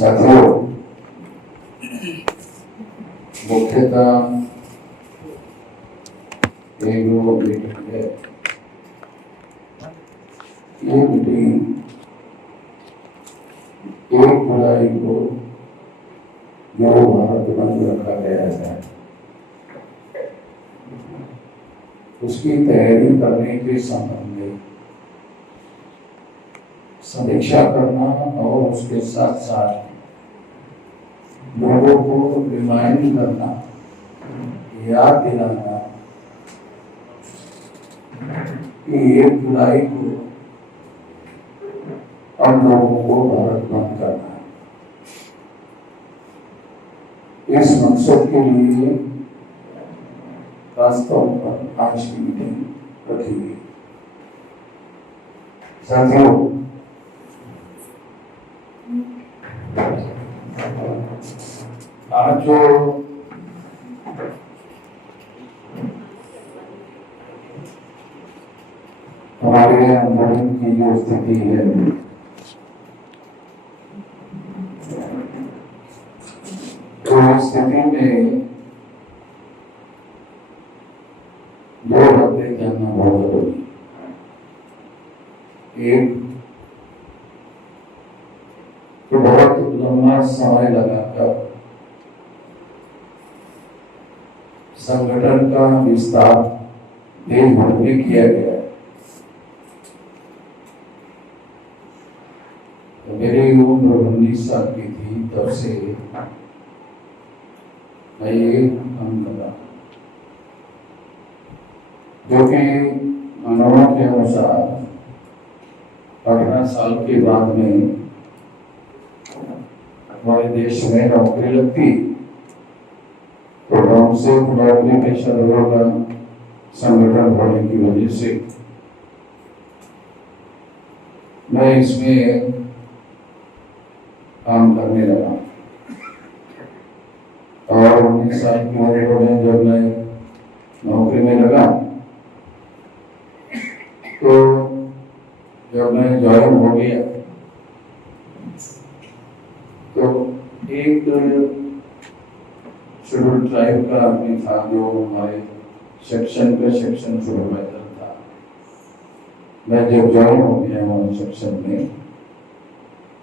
साथियों, मुख्यतः एक दो मीटिंग है। ये मीटिंग 1 जुलाई को जो भारत बंद रखा गया है उसकी तैयारी करने के संबंध में समीक्षा करना और उसके साथ साथ लोगों को रिमाइंड करना, याद दिलाना कि 1 जुलाई को हम लोगों को भारत बंद करना है। इस मकसद के लिए खासतौर पर आज की मीटिंग रखी गई। साथियों, आज जो हमारे आंदोलन की जो स्थिति है तो इस स्थिति में दो बातें जानना बहुत जरूरी है। एक तो बहुत लंबा समय लगाकर संगठन का विस्तार देश भर में किया गया है। तो मेरी उम्र 19 साल की थी तब से मैं ये काम कर रहा, जो कि अनुभव के अनुसार 18 साल के बाद में हमारे देश में नौकरी लगती तो गांव से नौकरी पेशेवरों का संगठन होने की वजह से मैं इसमें काम करने लगा। और 19 साल की उम्र में जब मैं नौकरी में लगा तो जब मैं ज्वाइन हो गया तो एक शेड्यूल ट्राइब का आदमी था जो हमारे सेक्शन का सेक्शन सुपरवाइजर था। मैं जब ज्वाइन हो गया हमारे सेक्शन में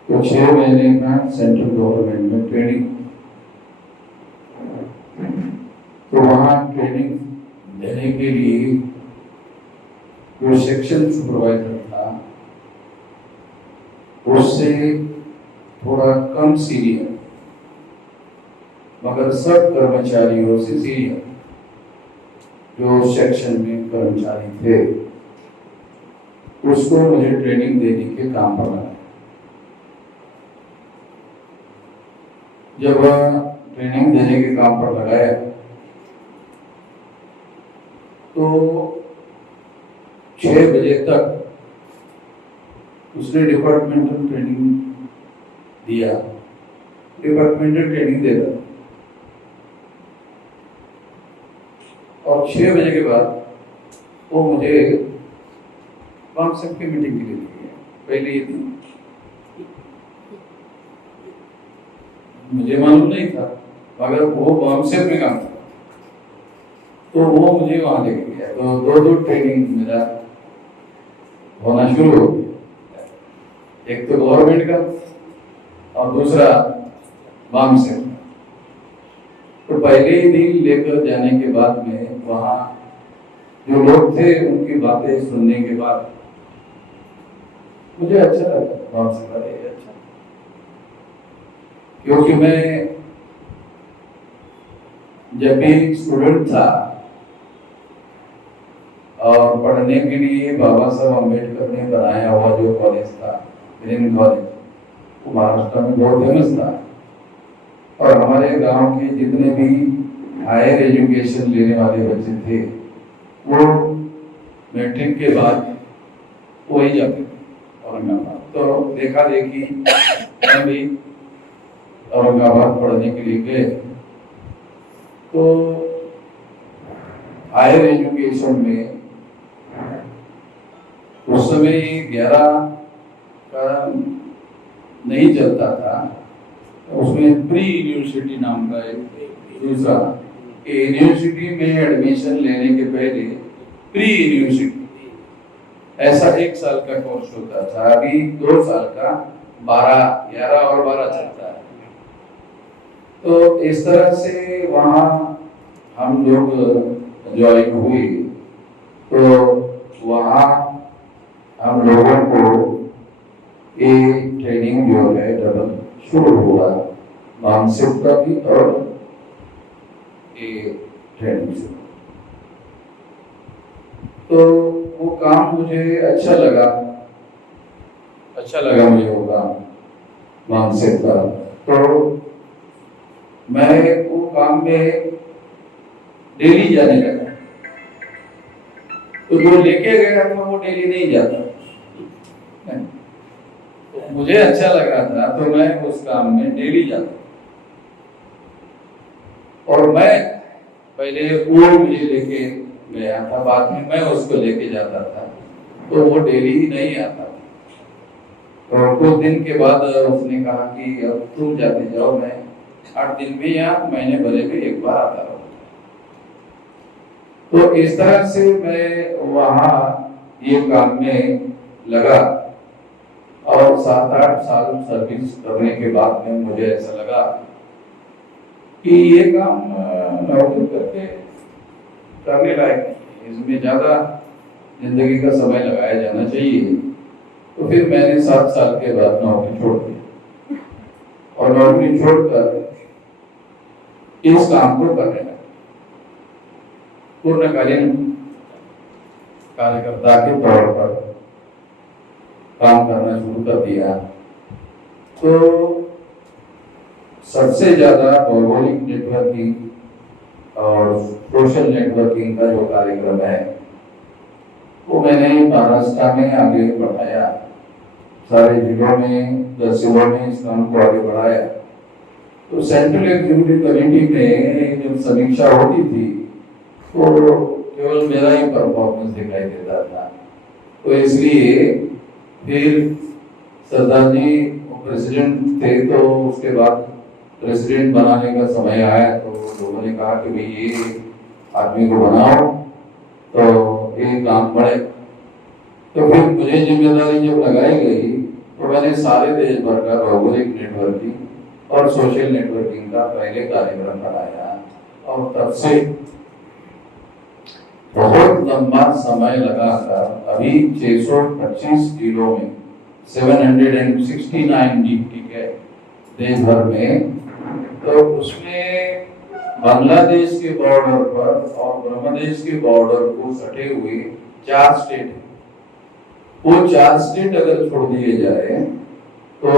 तो 6 महीने का सेंट्रल गवर्नमेंट में ट्रेनिंग, तो वहाँ ट्रेनिंग देने के लिए जो सेक्शन सुपरवाइजर था उससे थोड़ा कम सीनियर मगर सब कर्मचारियों से सीनियर जो सेक्शन में कर्मचारी थे उसको मुझे ट्रेनिंग देने के काम पर लगाया। जब ट्रेनिंग देने के काम पर लगाया तो 6 बजे तक उसने डिपार्टमेंटल ट्रेनिंग दिया, डिपार्टमेंटल ट्रेनिंग दे रहा और 6 बजे के बाद वो मुझे कॉन्सेप्ट की मीटिंग के लिए दिया। पहले ये थी, मुझे मालूम नहीं था मगर वो कॉन्सेप्ट में काम था तो वो मुझे वहां लेके गया। तो दो ट्रेनिंग मेरा होना शुरू हो गया, एक तो गवर्नमेंट का और दूसरा वाम से। तो पहले ही दिन लेकर जाने के बाद में वहाँ जो लोग थे उनकी बातें सुनने के बाद मुझे अच्छा लगा। वाम से पढ़े अच्छा, क्योंकि मैं जब भी स्टूडेंट था और पढ़ने के लिए बाबा साहब अम्बेडकर ने बनाया हुआ जो कॉलेज था ग्रीन कॉलेज, वो महाराष्ट्र में बहुत फेमस था और हमारे गांव के जितने भी हायर एजुकेशन लेने वाले बच्चे थे वो मैट्रिक के बाद वही जाते थे औरंगाबाद। तो देखा देखी मैं भी औरंगाबाद पढ़ने के लिए गए। तो हायर एजुकेशन में उस समय 11 का नहीं चलता था उसमें प्री यूनिवर्सिटी नाम का एक दूसरा, यूनिवर्सिटी में एडमिशन लेने के पहले प्री यूनिवर्सिटी ऐसा 1 साल का कोर्स होता था। अभी 2 साल का 11 और 12 चलता है। तो इस तरह से वहाँ हम लोग ज्वाइन हुए। तो वहाँ हम लोगों को ये ट्रेनिंग जो है डबल शुरू हुआ, मानसिक का भी और ये ट्रेनिंग शुरू। तो वो काम मुझे अच्छा लगा मुझे वो काम मानसिक का। तो मैं वो काम में डेली जाने लगा। तो जो लेके गया था वो डेली नहीं जाता, तो मुझे अच्छा लगा था तो मैं उस काम में डेली जाता। और मैं पहले वो मुझे लेके गया था, बाद में मैं उसको लेके जाता था, तो वो डेली नहीं आता था। तो कुछ दिन के बाद उसने कहा कि अब तुम जाते जाओ, मैं 8 दिन में या महीने भरे में एक बार आता रहूँ। तो इस तरह से मैं वहाँ ये काम में लगा और 7-8 साल सर्विस करने के बाद में मुझे ऐसा लगा कि ये काम नौकरी करके करने लायक नहीं, इसमें ज्यादा जिंदगी का समय लगाया जाना चाहिए। तो फिर मैंने 7 साल के बाद नौकरी छोड़ दी और नौकरी छोड़कर इस काम को करने लगा। पूर्णकालीन कार्यकर्ता के तौर पर काम करना शुरू कर दिया। तो सबसे ज्यादा भौगोलिक नेटवर्किंग और सोशल नेटवर्किंग का जो कार्यक्रम है वो मैंने महाराष्ट्र में आगे बढ़ाया, सारे जिलों में 10 जिलों में इस काम को आगे बढ़ाया। तो सेंट्रल एग्जीक्यूटिव कमेटी में जब समीक्षा होती थी तो केवल मेरा ही परफॉर्मेंस दिखाई देता था। तो इसलिए फिर सरदार जी प्रेसिडेंट थे, तो उसके बाद प्रेसिडेंट बनाने का समय आया तो लोगों ने कहा कि भाई ये आदमी को बनाओ तो ये काम बढ़े। तो फिर मुझे जिम्मेदारी जब लगाई गई तो मैंने सारे देश भर का भौगोलिक नेटवर्किंग और सोशल नेटवर्किंग का पहले कार्यक्रम बनाया। और तब से बहुत लंबा समय लगा था। अभी 625 जिलों में 769 डिस्ट्रिक्ट है देश भर में। तो उसमें बांग्लादेश के बॉर्डर पर और ब्रह्मदेश के बॉर्डर को सटे हुए 4 स्टेट है। वो 4 स्टेट अगर छोड़ दिए जाए तो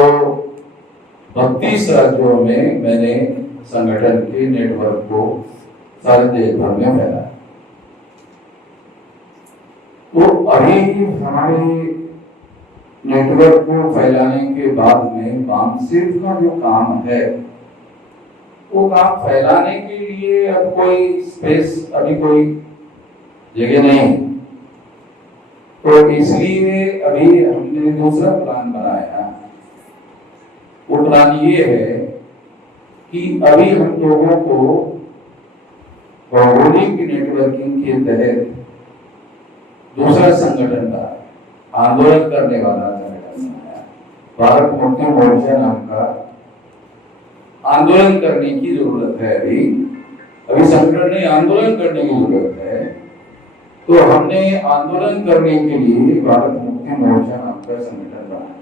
32 राज्यों में मैंने संगठन के नेटवर्क को सारे देश भर में फैलाया। तो अभी हमारे नेटवर्क को फैलाने के बाद में मानसिक का जो काम है वो काम फैलाने के लिए अब कोई स्पेस, अभी कोई जगह नहीं। तो इसलिए अभी हमने दूसरा प्लान बनाया। वो प्लान ये है कि अभी हम लोगों को भौगोलिक नेटवर्किंग के तहत दूसरा संगठन का आंदोलन करने वाला संगठन बनाया। भारत मुक्ति मोर्चा नाम का आंदोलन करने की जरूरत है। अभी संगठन ने आंदोलन करने की जरूरत है। तो हमने आंदोलन करने के लिए भारत मुक्ति मोर्चा नाम का संगठन बनाया।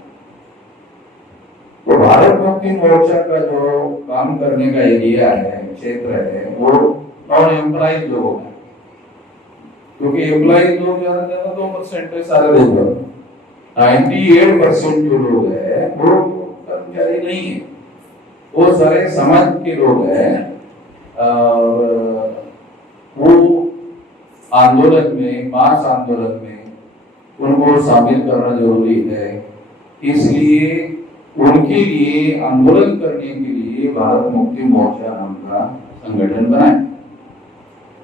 तो भारत मुक्ति मोर्चा का जो काम करने का एरिया है, क्षेत्र है, वो नॉन एम्प्लॉइज लोग हैं। क्योंकि एम्प्लॉइज लोग ज्यादा 2% है सारे देश में। 98% जो लोग हैं वो कर्मचारी नहीं है, वो सारे समाज के लोग हैं। वो आंदोलन में, मास आंदोलन में उनको शामिल करना जरूरी है। इसलिए उनके लिए आंदोलन करने के लिए भारत मुक्ति मोर्चा नाम का संगठन बनाए।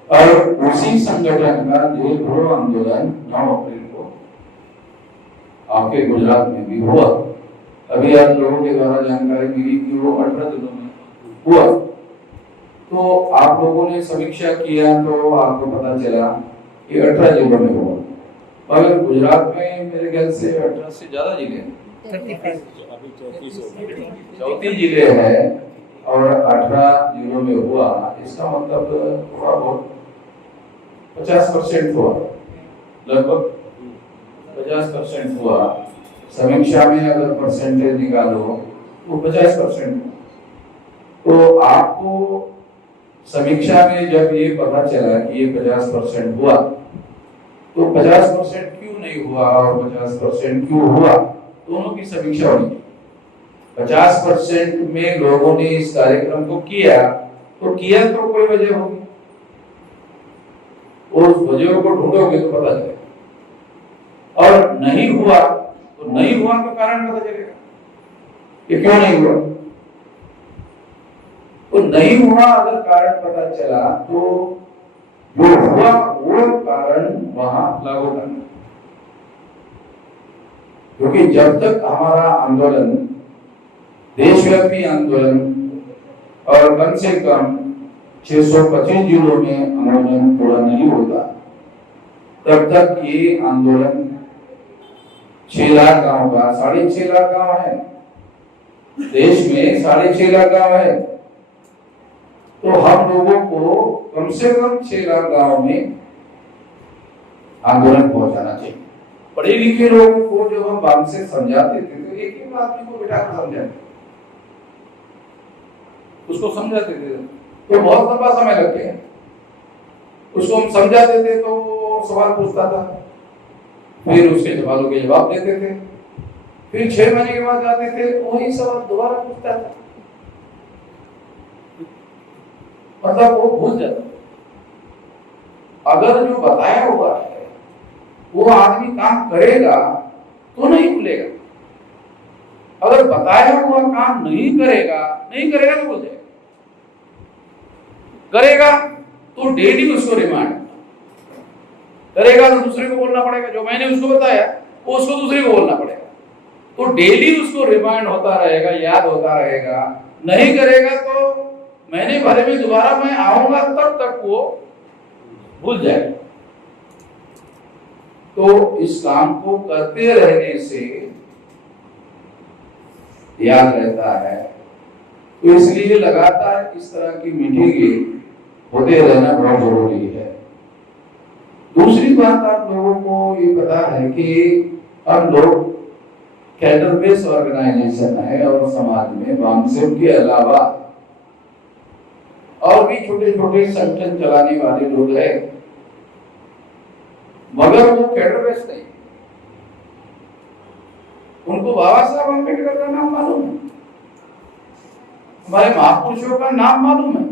और उसी संगठन का देश भरो आंदोलन 9 अप्रैल को आपके गुजरात में भी हुआ। अभी आप लोगों के द्वारा जानकारी मिली कि वो 18 जिलों में हुआ। तो आप लोगों ने समीक्षा किया तो आपको पता चला कि 18 जिलों में हुआ, मगर गुजरात में मेरे ख्याल से 18 से ज्यादा जिले हैं, 34 जिले हैं और 18 जिलों में हुआ। इसका मतलब थोड़ा बहुत 50% हुआ, लगभग 50% हुआ। समीक्षा में अगर परसेंटेज निकालो तो 50%। तो आपको समीक्षा में जब ये पता चला कि ये 50% हुआ, तो 50% क्यों नहीं हुआ और 50% क्यों हुआ, दोनों की समीक्षा होनी चाहिए। 50% में लोगों ने इस कार्यक्रम को किया तो कोई वजह होगी, उस वजह को ढूंढोगे तो पता चलेगा, और नहीं हुआ तो नहीं हुआ तो कारण पता चलेगा कि क्यों नहीं हुआ। तो नहीं हुआ अगर कारण पता चला तो जो हुआ वो कारण वहां लागू करना, क्योंकि जब तक हमारा आंदोलन देशव्यापी आंदोलन और कम से कम 625 जिलों में आंदोलन पूरा नहीं होता, तब तक ये आंदोलन 6 लाख गांव का 6.5 लाख गांव है देश में, 6.5 लाख गांव है। तो हम लोगों को कम से कम 6 लाख गांव में आंदोलन पहुंचाना चाहिए। पढ़े लिखे लोगों को जब हम बात से समझाते थे तो एक ही आदमी को बिठा कर समझाते, उसको समझाते थे तो बहुत लंबा समय लग गया। उसको हम समझाते थे तो सवाल पूछता था, फिर उसके सवालों के जवाब देते थे, फिर 6 महीने के बाद जाते थे तो वही सवाल दोबारा पूछता था, मतलब वो भूल जाता। अगर जो बताया हुआ है वो आदमी काम करेगा तो नहीं भूलेगा, अगर बताया हुआ काम नहीं करेगा तो भूल जाएगा। करेगा तो डेली उसको रिमांड करेगा, तो दूसरे को बोलना पड़ेगा, जो मैंने उसको बताया वो उसको दूसरे को बोलना पड़ेगा, तो डेली उसको रिमांड होता रहेगा, याद होता रहेगा। नहीं करेगा तो मैंने बारे में दोबारा मैं आऊंगा तब तक वो भूल जाएगा। तो इस काम को करते रहने से याद रहता है, तो इसलिए लगातार इस तरह की मीटिंगें होते रहना बहुत जरूरी है। दूसरी बात, आप लोगों को ये पता है कि हम लोग कैडर बेस्ड ऑर्गेनाइजेशन है और समाज में वामसेव के अलावा और भी छोटे छोटे संगठन चलाने वाले लोग हैं, मगर वो कैडर बेस्ड नहीं। उनको बाबा साहब अम्बेडकर का नाम मालूम है, हमारे महापुरुषों का नाम मालूम है,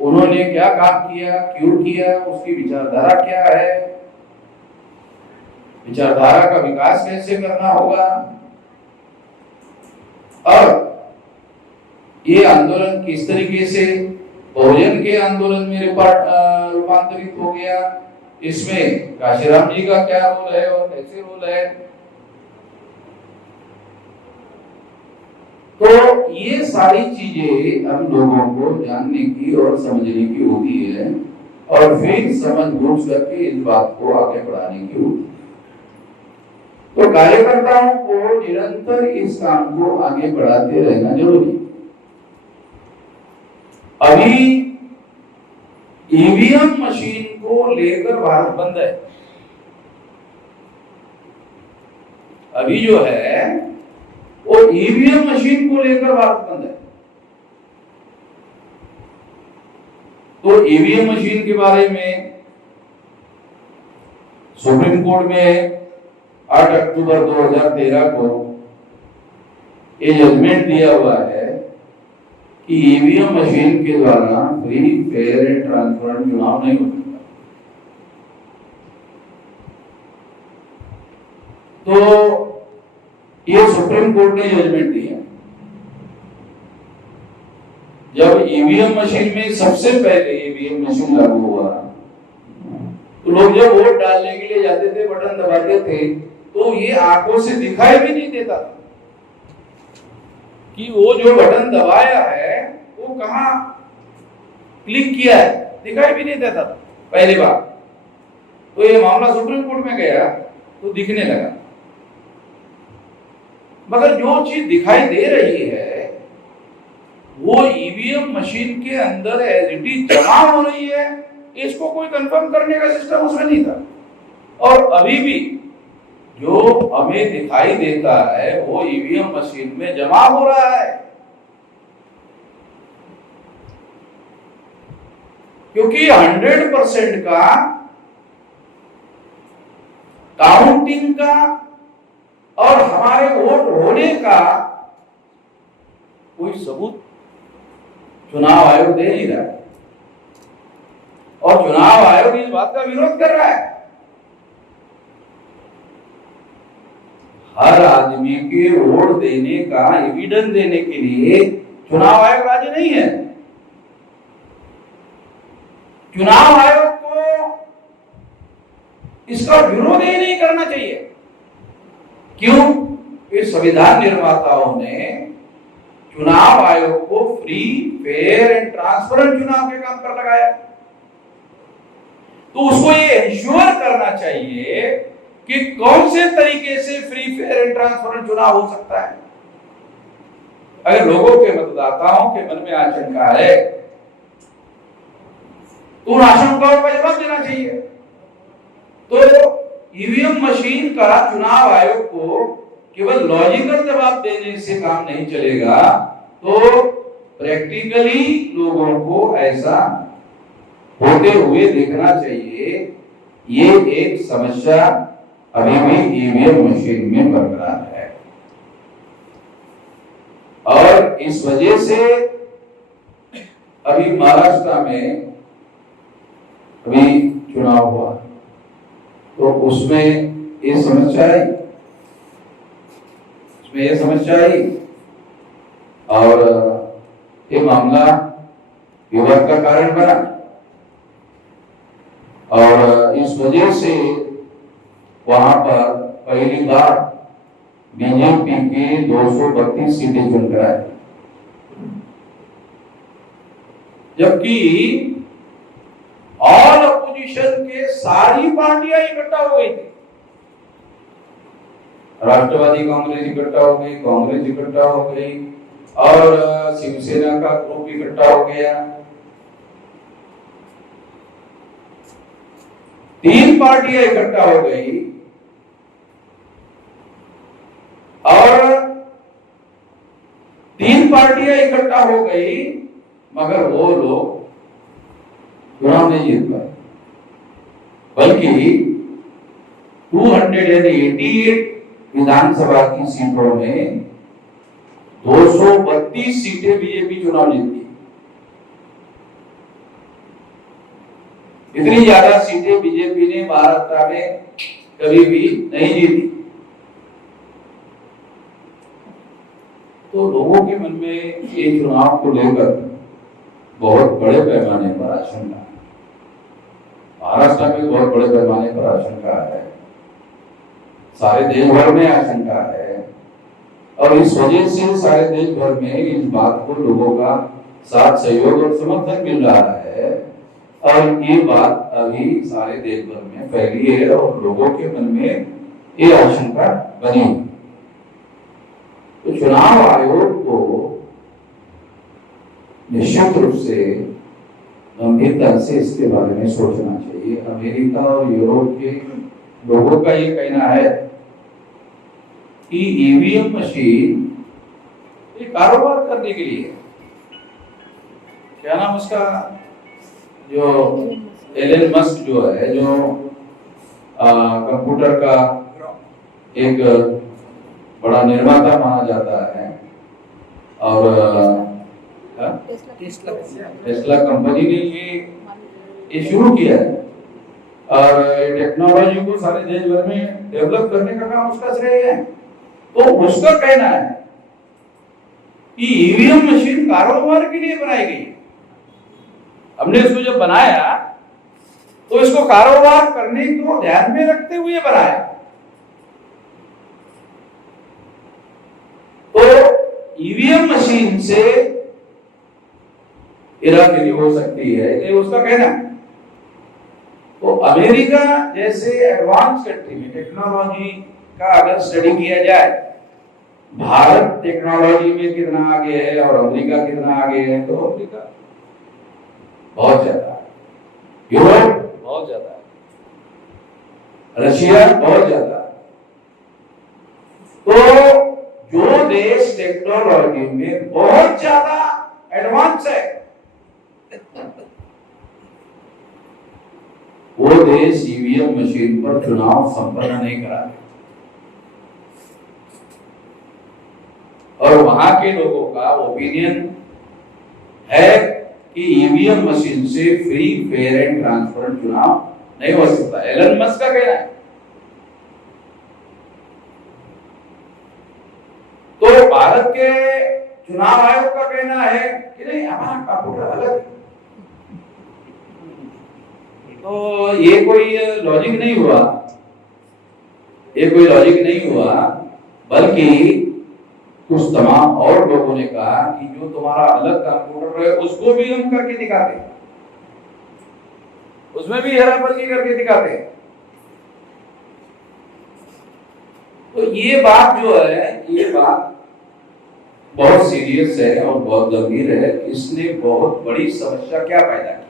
उन्होंने क्या काम किया, क्यों किया, उसकी विचारधारा क्या है, विचारधारा का विकास कैसे करना होगा, और ये आंदोलन किस तरीके से बहुजन के आंदोलन में रूपांतरित हो गया, इसमें काशीराम जी का क्या रोल है और कैसे रोल है। तो ये सारी चीजें हम लोगों को जानने की और समझने की होती है, और फिर समझ बूझ करके इस बात को आगे बढ़ाने की होती है। तो कार्यकर्ताओं को निरंतर इस काम को आगे बढ़ाते रहना जरूरी है। अभी ईवीएम मशीन को लेकर भारत बंद है, अभी जो है वो ईवीएम मशीन को लेकर भारत बंद है। तो ईवीएम मशीन के बारे में सुप्रीम कोर्ट में 8 अक्टूबर 2013 को ये जजमेंट दिया हुआ है कि ईवीएम मशीन के द्वारा फ्री फेयर एंड ट्रांसपेरेंट चुनाव नहीं हो सकता। तो ये सुप्रीम कोर्ट ने जजमेंट दिया। जब ईवीएम मशीन में सबसे पहले ईवीएम मशीन लागू हुआ तो लोग जब वोट डालने के लिए जाते थे, बटन दबाते थे, तो ये आंखों से दिखाई भी नहीं देता कि वो जो बटन दबाया है वो कहां क्लिक किया है, दिखाई भी नहीं देता था पहली बार। तो ये मामला सुप्रीम कोर्ट में गया तो दिखने लगा। मगर जो चीज दिखाई दे रही है वो ईवीएम मशीन के अंदर एसिडिटी जमा हो रही है, इसको कोई कंफर्म करने का सिस्टम उसमें नहीं था। और अभी भी जो हमें दिखाई देता है वो ईवीएम मशीन में जमा हो रहा है, क्योंकि 100% का काउंटिंग का और हमारे वोट होने का कोई सबूत चुनाव आयोग दे नहीं रहा है। और चुनाव आयोग इस बात का विरोध कर रहा है। हर आदमी के वोट देने का एविडेंस देने के लिए चुनाव आयोग राजी नहीं है। चुनाव आयोग को इसका विरोध ही नहीं करना चाहिए। क्यों? कि संविधान निर्माताओं ने चुनाव आयोग को फ्री, फेयर एंड ट्रांसपेरेंट चुनाव के काम पर लगाया। तो उसको ये इंश्योर करना चाहिए कि कौन से तरीके से फ्री, फेयर एंड ट्रांसपेरेंट चुनाव हो सकता है। अगर लोगों के, मतदाताओं के मन में आशंका है तो उन आशंकाओं का जवाब देना चाहिए। तो ईवीएम मशीन का चुनाव आयोग को केवल लॉजिकल जवाब देने से काम नहीं चलेगा, तो प्रैक्टिकली लोगों को ऐसा होते हुए देखना चाहिए। ये एक समस्या अभी भी ईवीएम मशीन में बरकरार है और इस वजह से अभी महाराष्ट्र में अभी चुनाव हुआ तो उसमें ये समस्या आई और ये मामला विवाद का कारण बना और इस वजह से वहां पर पहली बार बीजेपी के 232 सीटें चुनकर आए, जबकि ऑल अपोजिशन के सारी पार्टियां इकट्ठा हो गई थी। राष्ट्रवादी कांग्रेस इकट्ठा हो गई, कांग्रेस इकट्ठा हो गई और शिवसेना का ग्रुप इकट्ठा हो गया। 3 पार्टियां इकट्ठा हो गई और 3 पार्टियां इकट्ठा हो गई, मगर वो लोग चुनाव नहीं जीत पाए, बल्कि 288 विधानसभा की सीटों में 232 सीटें बीजेपी चुनाव जीती। इतनी ज्यादा सीटें बीजेपी ने महाराष्ट्र में कभी भी नहीं जीती। तो लोगों के मन में ये चुनाव को लेकर बहुत बड़े पैमाने पर आशंका है। महाराष्ट्र में बहुत बड़े पैमाने पर आशंका है, सारे देश भर में आशंका है और इस वजह से सारे देश भर में इस बात को लोगों का साथ सहयोग और समर्थन मिल रहा है और ये बात अभी सारे देश भर में फैली है और लोगों के मन में ये आशंका बनी। तो चुनाव आयोग को निश्चित रूप से गंभीरता से इसके बारे में सोचना चाहिए। अमेरिका और यूरोप के लोगों का ये कहना है कि ईवीएम मशीन ये कारोबार करने के लिए, क्या नाम उसका, जो एलन मस्क जो है, जो कंप्यूटर का एक बड़ा निर्माता माना जाता है और टेस्ला कंपनी ने ये शुरू किया है और टेक्नोलॉजी को सारे देश भर में डेवलप करने का काम उसका श्रेय है। तो उसका कहना है कि ईवीएम मशीन कारोबार के लिए बनाई गई। हमने इसको जब बनाया तो इसको कारोबार करने को ध्यान में रखते हुए बनाया। ईवीएम मशीन से हेराफेरी हो सकती है, ये उसका कहना है। तो अमेरिका जैसे एडवांस कंट्री में टेक्नोलॉजी का अगर स्टडी किया जाए, भारत टेक्नोलॉजी में कितना आगे है और अमेरिका कितना आगे है, तो अमेरिका बहुत ज्यादा है, यूरोप बहुत ज्यादा है, रशिया बहुत ज्यादा है। तो जो देश टेक्नोलॉजी में बहुत ज्यादा एडवांस है, वो देश ईवीएम मशीन पर चुनाव संपन्न नहीं कराते, और वहां के लोगों का ओपिनियन है कि ईवीएम मशीन से फ्री, फेयर एंड ट्रांसपेरेंट चुनाव नहीं हो सकता। एलन मस्क का कहना है। तो भारत के चुनाव आयोग का कहना है कि नहीं, हमारा कंप्यूटर अलग है। तो ये कोई लॉजिक नहीं हुआ, ये कोई लॉजिक नहीं हुआ, बल्कि कुछ तमाम और लोगों ने कहा कि जो तुम्हारा अलग कंप्यूटर है उसको भी हम करके दिखाते हैं, उसमें भी हेराफेरी करके दिखाते हैं। तो ये बात जो है, ये बात बहुत सीरियस है और बहुत गंभीर है। इसने बहुत बड़ी समस्या क्या पैदा की,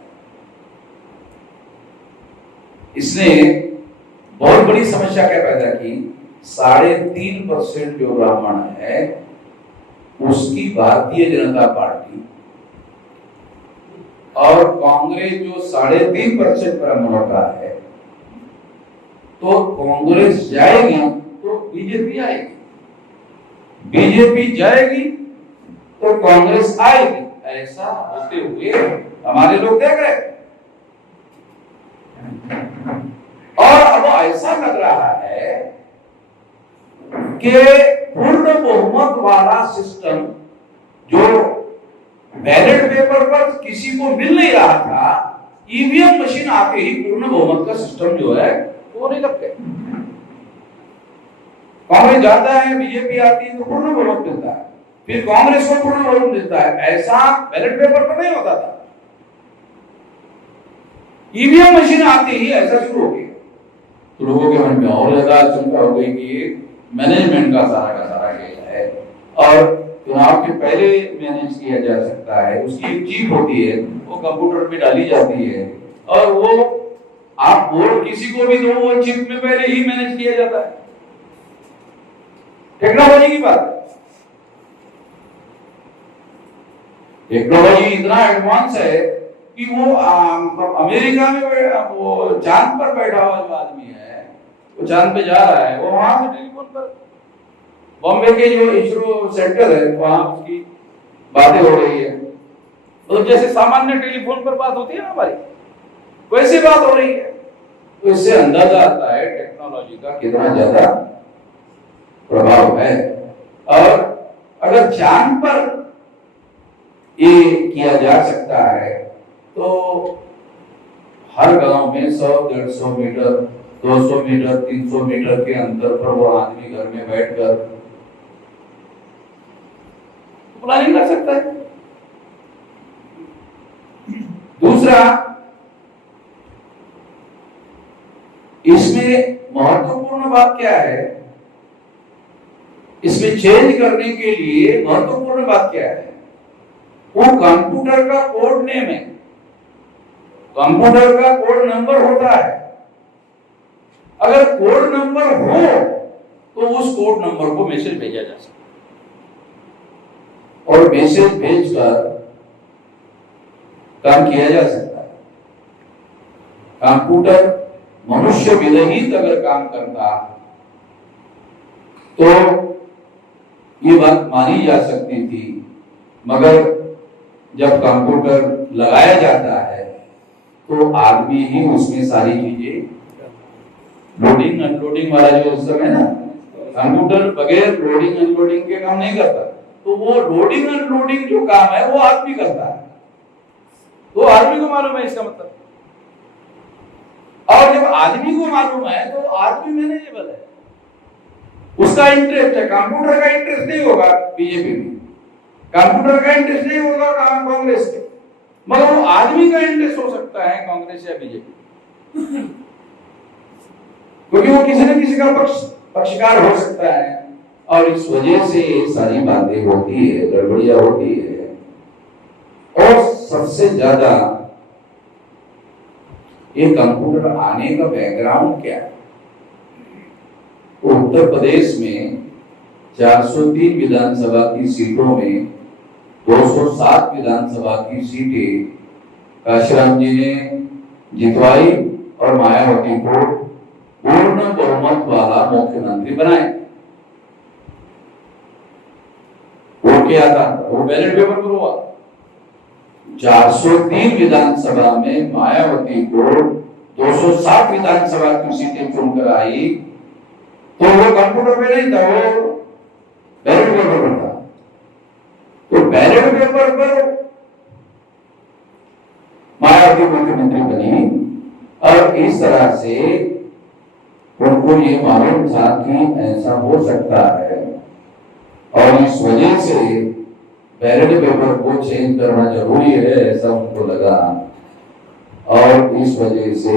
इसने बहुत बड़ी समस्या क्या पैदा की। 3.5% जो ब्राह्मण है उसकी भारतीय जनता पार्टी और कांग्रेस जो 3.5% ब्राह्मणों का है, तो कांग्रेस जाएगी तो बीजेपी आएगी, बीजेपी जाएगी तो कांग्रेस आएगी। ऐसा होते हुए हमारे लोग देख रहे हैं। और अब ऐसा लग रहा है कि पूर्ण बहुमत वाला सिस्टम जो बैलेट पेपर पर किसी को मिल नहीं रहा था, ईवीएम मशीन आते ही पूर्ण बहुमत का सिस्टम जो है वो नहीं लगते। कांग्रेस जाता है, बीजेपी आती है तो पूर्ण बहुमत मिलता है, फिर कांग्रेस को पूर्ण बहुमत मिलता है। ऐसा बैलेट पेपर पर नहीं होता था। ईवीएम मशीन आती ही ऐसा शुरू हो गया, तो लोगों के मन में और ज्यादा आशंका हो गई कि मैनेजमेंट का सारा खेल है और चुनाव के पहले मैनेज किया जा सकता है। उसकी एक चिप होती है, वो कंप्यूटर में डाली जाती है और वो आप वोट किसी को भी दो, वो चिप में पहले ही मैनेज किया जाता है। टेक्नोलॉजी की बात है। टेक्नोलॉजी इतना एडवांस है कि वो अमेरिका में वो चांद पर बैठा हुआ जो आदमी है, वो चांद पे जा रहा है, वो वहां से टेलीफोन पर बॉम्बे के जो इसरो सेंटर है वहां उसकी बातें हो रही है। तो जैसे सामान्य टेलीफोन पर बात होती है ना हमारी, वैसे बात हो रही है। तो इससे अंदाजा आता है टेक्नोलॉजी का कितना ज्यादा प्रभाव है। और अगर चांद पर ये किया जा सकता है तो हर गांव में 100-150 मीटर, 200 मीटर, 300 मीटर के अंतर पर वो आदमी घर में बैठकर प्लानिंग कर सकता है। दूसरा, इसमें महत्वपूर्ण बात क्या है, इसमें चेंज करने के लिए महत्वपूर्ण बात क्या है, वो कंप्यूटर का कोड नेम है, कंप्यूटर का कोड नंबर होता है। अगर कोड नंबर हो तो उस कोड नंबर को मैसेज भेजा जा सकता है और मैसेज भेजकर काम किया जा सकता है। कंप्यूटर मनुष्य विरहित अगर काम करता तो ये बात मानी जा सकती थी, मगर जब कंप्यूटर लगाया जाता है तो आदमी ही उसमें सारी चीजें, लोडिंग अनलोडिंग वाला जो सिस्टम है ना, कंप्यूटर बगैर लोडिंग अनलोडिंग के काम नहीं करता। तो वो लोडिंग अनलोडिंग जो काम है वो आदमी करता है, तो आदमी को मालूम है इसका मतलब। और जब आदमी को मालूम है तो आदमी मैनेजेबल है, उसका इंटरेस्ट है। कंप्यूटर का इंटरेस्ट नहीं होगा बीजेपी में, कंप्यूटर का इंटरेस्ट नहीं होगा कांग्रेस के, मगर वो आदमी का इंटरेस्ट हो सकता है कांग्रेस या बीजेपी, क्योंकि वो किसी न किसी का पक्षकार हो सकता है। और इस वजह से सारी बातें होती है, गड़बड़ियां होती है। और सबसे ज्यादा ये कंप्यूटर आने का बैकग्राउंड क्या है? उत्तर प्रदेश में 403 विधानसभा की सीटों में 207 विधानसभा की सीटें काशीराम जी ने जितवाई और मायावती को पूर्ण बहुमत वाला मुख्यमंत्री बनाए। वो क्या था? वो बैलेट पेपर पर हुआ। 403 विधानसभा में मायावती को 207 विधानसभा की सीटें चुनकर आई, तो वो कंप्यूटर पे नहीं था, वो बैलेट पेपर पर था। तो बैलेट पेपर पर मायावती मुख्यमंत्री बनी और इस तरह से उनको ये मालूम था कि ऐसा हो सकता है और इस वजह से बैलेट पेपर को चेंज करना जरूरी है, ऐसा उनको लगा। और इस वजह से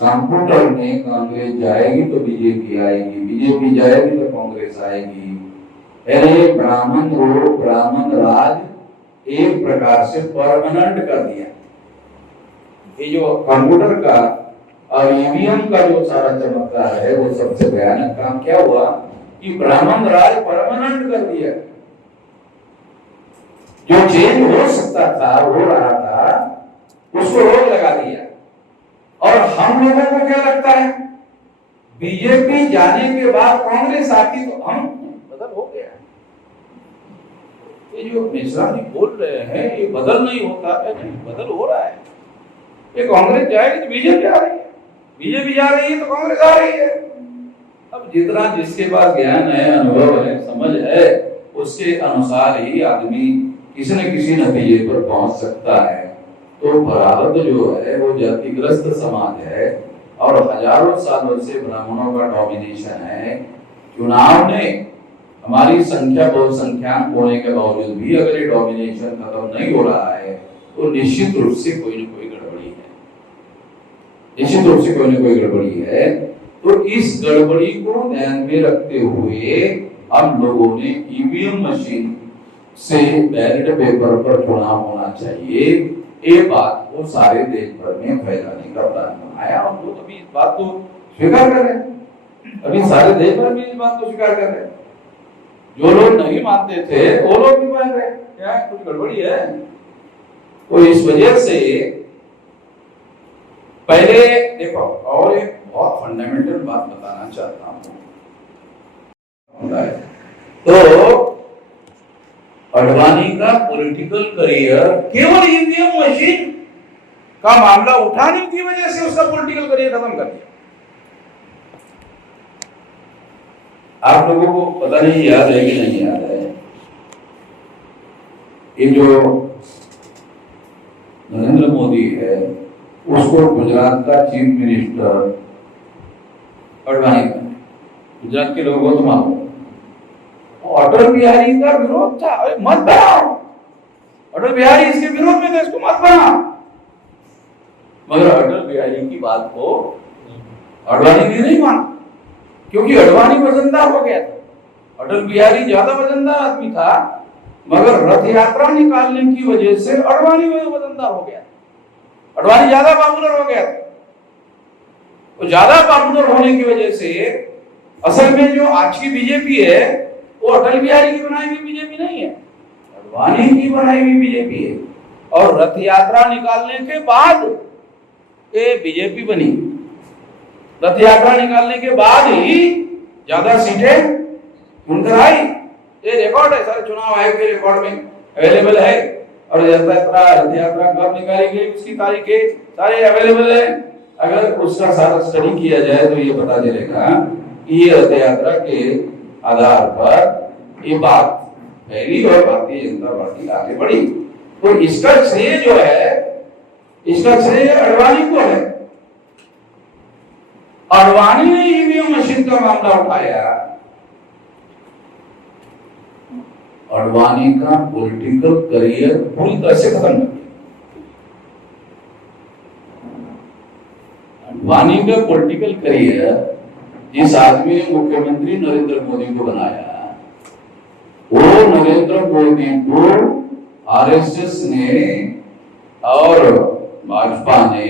कंप्यूटर में कांग्रेस जाएगी तो बीजेपी आएगी, बीजेपी जाएगी तो कांग्रेस आएगी। यानी ब्राह्मण राज एक प्रकार से परमानेंट कर दिया। ये जो कंप्यूटर का और ईवीएम का जो सारा चमत्कार है, वो सबसे भयानक काम क्या हुआ कि ब्राह्मण राज परमानेंट कर दिया। जो चेंज हो सकता था, हो रहा था, उसको रोक लगा दिया। और हम लोगों को क्या लगता है, बीजेपी जाने के बाद कांग्रेस आती तो हम बदल हो गया। ये जो मिश्रा जी बोल रहे हैं, ये बदल नहीं होता है, नहीं बदल हो रहा है। ये कांग्रेस जाएगी तो बीजेपी आ रही है, बीजेपी जा रही है तो कांग्रेस आ रही है। अब जितना जिसके पास ज्ञान है, अनुभव है, समझ है, उसके अनुसार ही आदमी किसी न किसी नतीजे पर पहुंच सकता है। तो भारत जो है वो जातिग्रस्त समाज है और हजारों सालों से ब्राह्मणों का डोमिनेशन है। चुनाव ने हमारी संख्या बहुसंख्याक होने के बावजूद भी अगर ये डोमिनेशन खत्म नहीं हो रहा है तो निश्चित रूप से कोई न कोई गड़बड़ी है, निश्चित रूप से कोई न कोई गड़बड़ी है। तो इस गड़बड़ी को ध्यान में रखते हुए हम लोगों ने ईवीएम मशीन से बैलेट पेपर पर चुनाव होना चाहिए, ये बात को सारे देश भर में फैलाने का प्लान बनाया। हम लोग अभी इस बात को स्वीकार कर रहे हैं, अभी सारे देश भर में इस बात को स्वीकार कर रहे हैं। जो लोग नहीं मानते थे वो लोग भी मान रहे हैं क्या कुछ गड़बड़ी है। तो इस वजह से पहले देखो, और एक बहुत फंडामेंटल बात बताना चाहता हूं। तो अडवाणी का पॉलिटिकल करियर केवल ईवीएम मशीन का मामला उठाने की वजह से उसका पॉलिटिकल करियर खत्म कर दिया। आप लोगों को पता नहीं याद है कि नहीं याद है, ये जो नरेंद्र मोदी है उसको गुजरात का चीफ मिनिस्टर अडवाणी था। गुजरात के लोगों को तो मालूम, अटल बिहारी का विरोध था, अरे मत बनाओ, अटल बिहारी इसके विरोध में थे, इसको मत बनाओ। मगर अटल बिहारी की बात को अडवाणी ने नहीं माना, क्योंकि अडवाणी वजनदार हो गया था। अटल बिहारी ज्यादा वजनदार आदमी था, मगर रथ यात्रा निकालने की वजह से अडवाणी वजनदार हो गया, अडवाणी ज्यादा पॉपुलर हो गया था। तो ज्यादा पॉपुलर होने की वजह से असल में जो आज की बीजेपी है वो अटल बिहारी की बनाई हुई बीजेपी नहीं है, अडवाणी की बनाई हुई बीजेपी है। और रथ यात्रा निकालने के बाद ये बीजेपी बनी। रथ यात्रा निकालने के बाद ही ज्यादा सीटें उनकर आई। ये रिकॉर्ड है, सारे चुनाव आयोग के रिकॉर्ड में अवेलेबल है। और रथ यात्रा कब निकाली गई उसकी तारीखें सारे अवेलेबल है। अगर उसका सारा स्टडी किया जाए तो ये पता चलेगा कि ये रथ यात्रा के आधार पर ये बात फैली और भारतीय जनता पार्टी आगे बढ़ी। तो इसका श्रेय जो है, इसका श्रेय अडवाणी को है। अडवाणी ने ईवीएम मशीन का मामला उठाया अडवाणी का पॉलिटिकल करियर पूरी तरह से खत्म कर दिया। अडवाणी का पॉलिटिकल करियर जिस आदमी ने मुख्यमंत्री नरेंद्र मोदी को बनाया, वो नरेंद्र मोदी को आरएसएस ने और भाजपा ने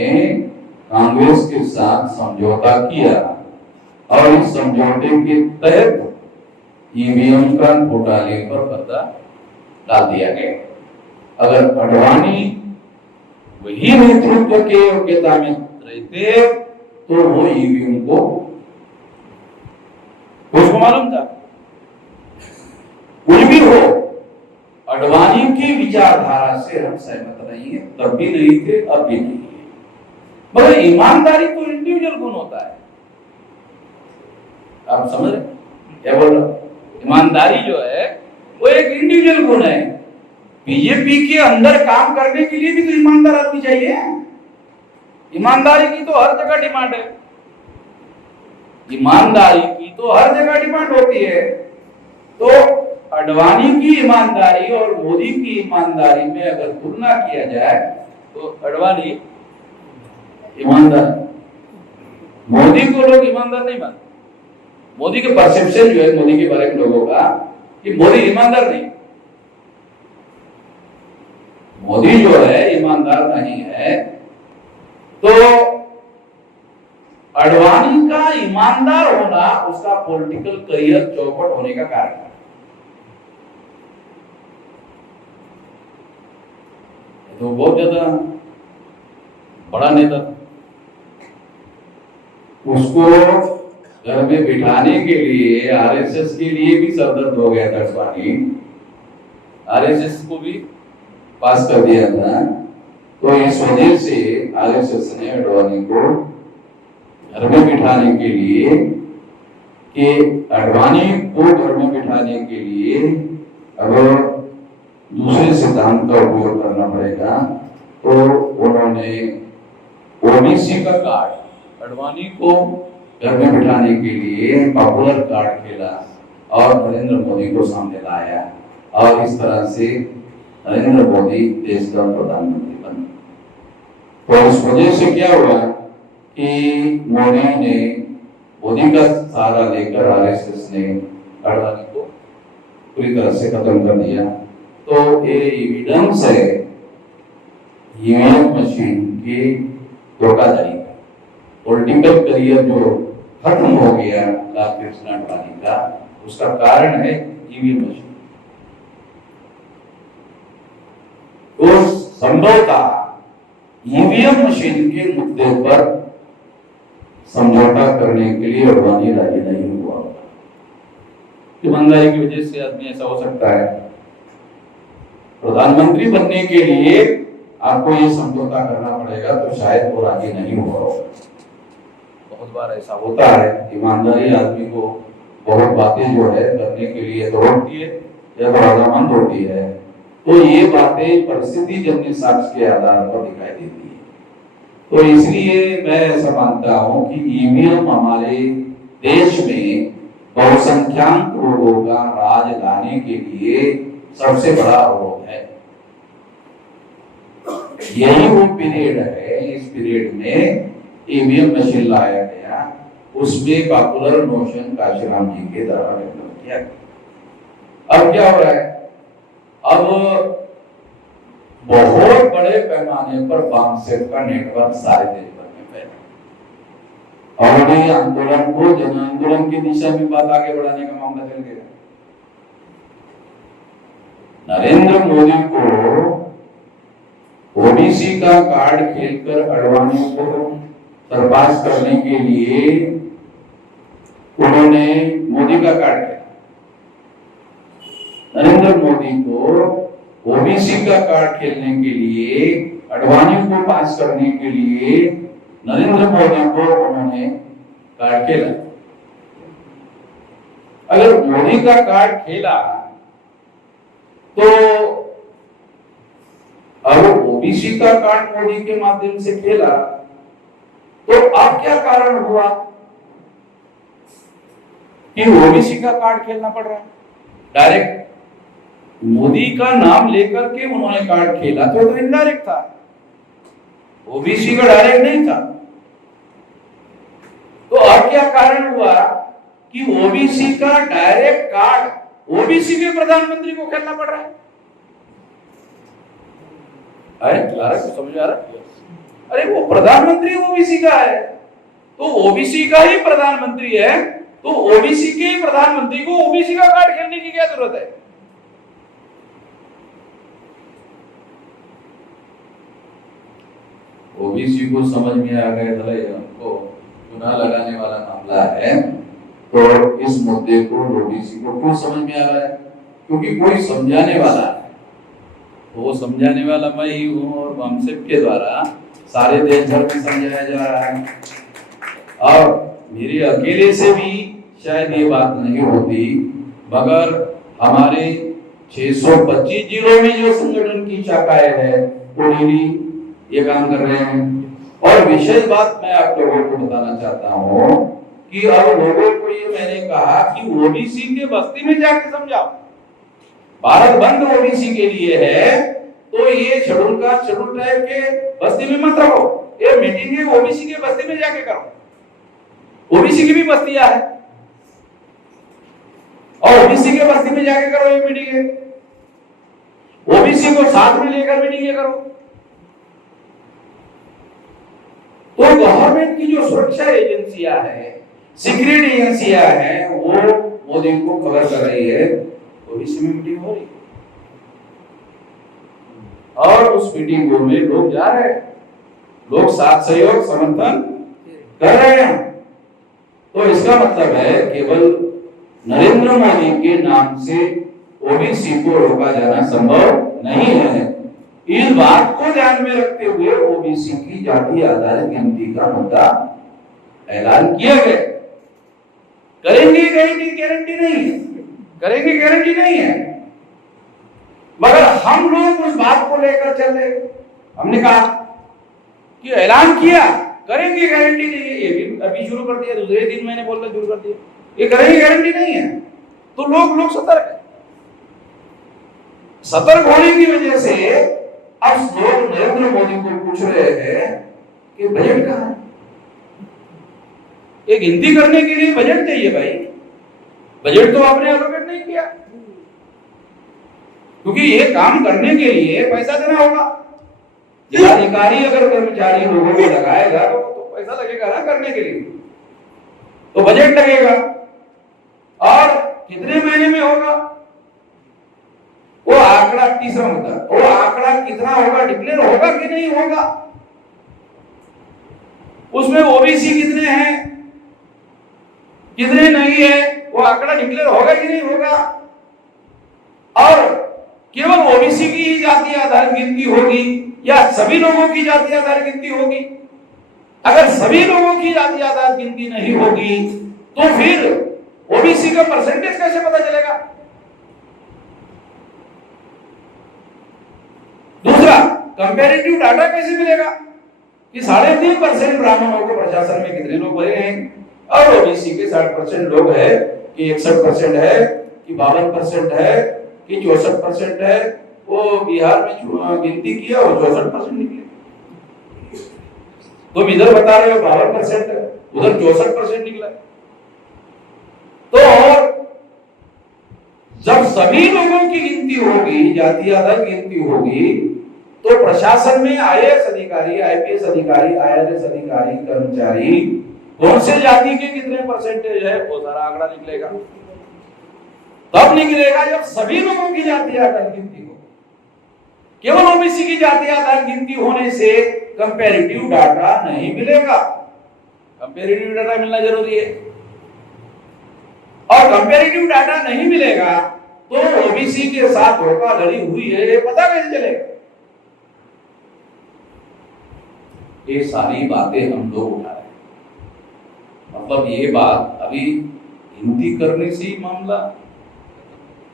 कांग्रेस के साथ समझौता किया और इस समझौते के तहत ईवीएम का घोटाले पर पर्दा डाल दिया गया। अगर अडवाणी वही नेतृत्व के योग्यता में रहते तो वो ईवीएम को उसको मालूम था। कुछ भी हो, अडवाणी की विचारधारा से हम सहमत नहीं है, तब भी नहीं थे, अब भी नहीं है। मगर ईमानदारी तो इंडिविजुअल गुण होता है। आप समझ रहे क्या बोल रहा? ईमानदारी जो है वो एक इंडिविजुअल गुण है। बीजेपी के अंदर काम करने के लिए भी तो ईमानदार आदमी चाहिए। ईमानदारी की तो हर जगह डिमांड है। ईमानदारी की तो हर जगह डिमांड होती है। तो अडवाणी की ईमानदारी और मोदी की ईमानदारी में अगर तुलना किया जाए तो अडवाणी ईमानदार, मोदी को लोग ईमानदार नहीं मानते। मोदी के परसेप्शन जो है मोदी के बारे में लोगों का कि मोदी ईमानदार नहीं, मोदी जो है ईमानदार नहीं है। तो अडवाणी का ईमानदार होना उसका पॉलिटिकल करियर चौपट होने का कारण है। तो बहुत ज्यादा बड़ा नेता था, उसको घर में बिठाने के लिए आरएसएस के लिए भी सरदर्द हो गया था। अडवाणी आरएसएस को भी पास कर दिया था। तो इस वजह से आरएसएस ने अडवाणी को घर में बिठाने के लिए कि अडवाणी को घर में बिठाने के लिए अगर दूसरे सिद्धांत का उपयोग करना पड़ेगा तो उन्होंने ओबीसी का कार्ड अडवाणी को घर में बिठाने के लिए पॉपुलर कार्ड खेला और नरेंद्र मोदी को सामने लाया और इस तरह से नरेंद्र मोदी देश का प्रधानमंत्री बने। तो इस वजह से क्या हुआ कि मोदी का सहारा लेकर आरएसएस ने अडवाणी को पूरी तरह से खत्म कर दिया। तो ये एविडेंस है ईवीएम मशीन की धोखाधड़ी का। पॉलिटिकल करियर जो खत्म हो गया लालकृष्ण अडवाणी का, उसका कारण है ईवीएम मशीन। तो संभवतः ईवीएम मशीन के मुद्दे पर समझौता करने के लिए अडवाणी राजी नहीं हुआ। ईमानदारी की वजह से आदमी ऐसा हो सकता है। प्रधानमंत्री बनने के लिए आपको ये समझौता करना पड़ेगा तो शायद वो राजी नहीं हुआ। बहुत बार ऐसा होता है। ईमानदारी आदमी को बहुत बातें जो है करने के लिए तो होती है या तो रजामंद होती है। तो ये बातें परिस्थिति जन्य साक्ष्य के आधार पर दिखाई देती है। तो इसलिए मैं ऐसा मानता हूं कि ईवीएम हमारे देश में बहुसंख्यक लोगों का राज लाने के लिए सबसे बड़ा अवरोध है। यही वो पीरियड है, इस पीरियड में ईवीएम मशीन लाया गया, उसमें पॉपुलर नोशन काशीराम जी के द्वारा डेवलप किया गया। अब क्या हो रहा है? अब बहुत बड़े पैमाने पर बम सेट का नेटवर्क सारे देश भर में फैला। ऑलरेडी आंदोलन को जन आंदोलन की दिशा में बात आगे बढ़ाने का मामला चल गया। नरेंद्र मोदी को ओबीसी का कार्ड खेलकर अडवाणी को सरपास करने के लिए उन्होंने मोदी का कार्ड खेला। नरेंद्र मोदी को ओबीसी का कार्ड खेलने के लिए, अडवाणी को पास करने के लिए नरेंद्र मोदी को उन्होंने कार्ड खेला। अगर मोदी का कार्ड खेला तो अब ओबीसी का कार्ड मोदी के माध्यम से खेला, तो अब क्या कारण हुआ कि ओबीसी का कार्ड खेलना पड़ रहा है डायरेक्ट? मोदी का नाम लेकर के उन्होंने कार्ड खेला तो इनडायरेक्ट था, ओबीसी का डायरेक्ट नहीं था। तो अब क्या कारण हुआ कि ओबीसी का डायरेक्ट कार्ड ओबीसी के प्रधानमंत्री को खेलना पड़ रहा है। कुछ समझ आ रहा है? अरे वो प्रधानमंत्री ओबीसी का है, तो ओबीसी का ही प्रधानमंत्री है, तो ओबीसी के प्रधानमंत्री को ओबीसी का कार्ड खेलने की क्या जरूरत है? ओबीसी को समझ में आ गया उनको चुनाव लगाने वाला मामला है, तो इस मुद्दे को ओबीसी को क्यों समझ में आ रहा है? क्योंकि कोई समझाने वाला है, वो समझाने वाला मैं ही हूँ और वामसेप के द्वारा सारे देश भर में समझाया जा रहा है। और मेरे अकेले से भी शायद ये बात नहीं होती, मगर हमारे 625 जिलों में जो संगठन की शाखाएं हैं वो डेली ये काम कर रहे हैं। और विशेष बात मैं आप लोगों को बताना चाहता हूँ कि अब लोगों को ये मैंने कहा कि ओबीसी के बस्ती में जाके समझाओ, भारत बंद ओबीसी के लिए है, तो ये शेड्यूल कास्ट शेड्यूल ट्राइब के बस्ती में मत रहो, ये मीटिंग ओबीसी के बस्ती में जाके करो। ओबीसी की भी बस्तियां है और ओबीसी के बस्ती में जाके करो ये मीटिंग, ओबीसी को साथ में लेकर मीटिंग करो। तो गवर्नमेंट की जो सुरक्षा एजेंसियां हैं, सीक्रेट एजेंसियां हैं, वो मोदी को खबर कर रही है ओबीसी में मीटिंग हो रही है और उस मीटिंगों में लोग जा रहे हैं, लोग साथ सहयोग समर्थन कर रहे हैं। तो इसका मतलब है केवल नरेंद्र मोदी के नाम से ओबीसी को रोका जाना संभव नहीं है। इस बात को ध्यान में रखते हुए ओबीसी की जाति आधारित गिनती का मुद्दा ऐलान किया गया। करेंगे गारंटी नहीं है, करेंगे गारंटी नहीं है, मगर हम लोग उस बात को लेकर चल रहे। हमने कहा कि ऐलान किया, करेंगे गारंटी नहीं है, ये भी अभी शुरू कर दिया, दूसरे दिन मैंने बोलना शुरू कर दिया ये करेंगे गारंटी नहीं है। तो लोग सतर्क है, सतर्क होने की वजह से अब लोग नरेंद्र मोदी को पूछ रहे हैं कि बजट कहां है? एक गिनती करने के लिए बजट चाहिए भाई, बजट तो आपने एलोकेट नहीं किया, क्योंकि ये काम करने के लिए पैसा देना होगा। जिलाधिकारी अगर कर्मचारी लोगों को लगाएगा तो पैसा लगेगा ना करने के लिए, तो बजट लगेगा और कितने महीने में होगा वो आंकड़ा, तीसरा मुद्दा, वो आंकड़ा कितना होगा, डिक्लेयर होगा कि नहीं होगा, उसमें ओबीसी कितने हैं कितने नहीं है, वो आंकड़ा डिक्लेयर होगा कि नहीं होगा। और केवल ओबीसी की ही जाति आधारित गिनती होगी या सभी लोगों की जाति आधारित गिनती होगी? अगर सभी लोगों की जाति आधारित गिनती नहीं होगी तो फिर ओबीसी का परसेंटेज कैसे पता चलेगा? दूसरा, कंपैरेटिव डाटा कैसे मिलेगा कि 3.5% ब्राह्मणों को प्रशासन में कितने लोग भरे हैं और ओबीसी के 60% लोग है कि 61% है कि 52% है कि 64% है। वो बिहार में गिनती किया और 64% निकले, तुम इधर बता रहे हो 52% है, उधर 64% निकला। तो जब सभी लोगों की गिनती होगी, जाति आधारित गिनती होगी, तो प्रशासन में आईएएस अधिकारी, आईपीएस अधिकारी, आईआरएस अधिकारी, कर्मचारी कौन से जाति के कितने परसेंटेज है वो सारा आंकड़ा निकलेगा। तब निकलेगा जब सभी लोगों की जाति आधारित गिनती हो। केवल ओबीसी की जाति आधारित गिनती होने से कंपैरेटिव डाटा नहीं मिलेगा, कंपैरेटिव डाटा मिलना जरूरी है। और कंपैरेटिव डाटा नहीं मिलेगा तो ओबीसी के साथ धोखाधड़ी हुई है ये पता कैसे चलेगा? ये सारी बातें हम लोग उठा रहे हैं, मतलब ये बात अभी हिंदी करने से ही मामला।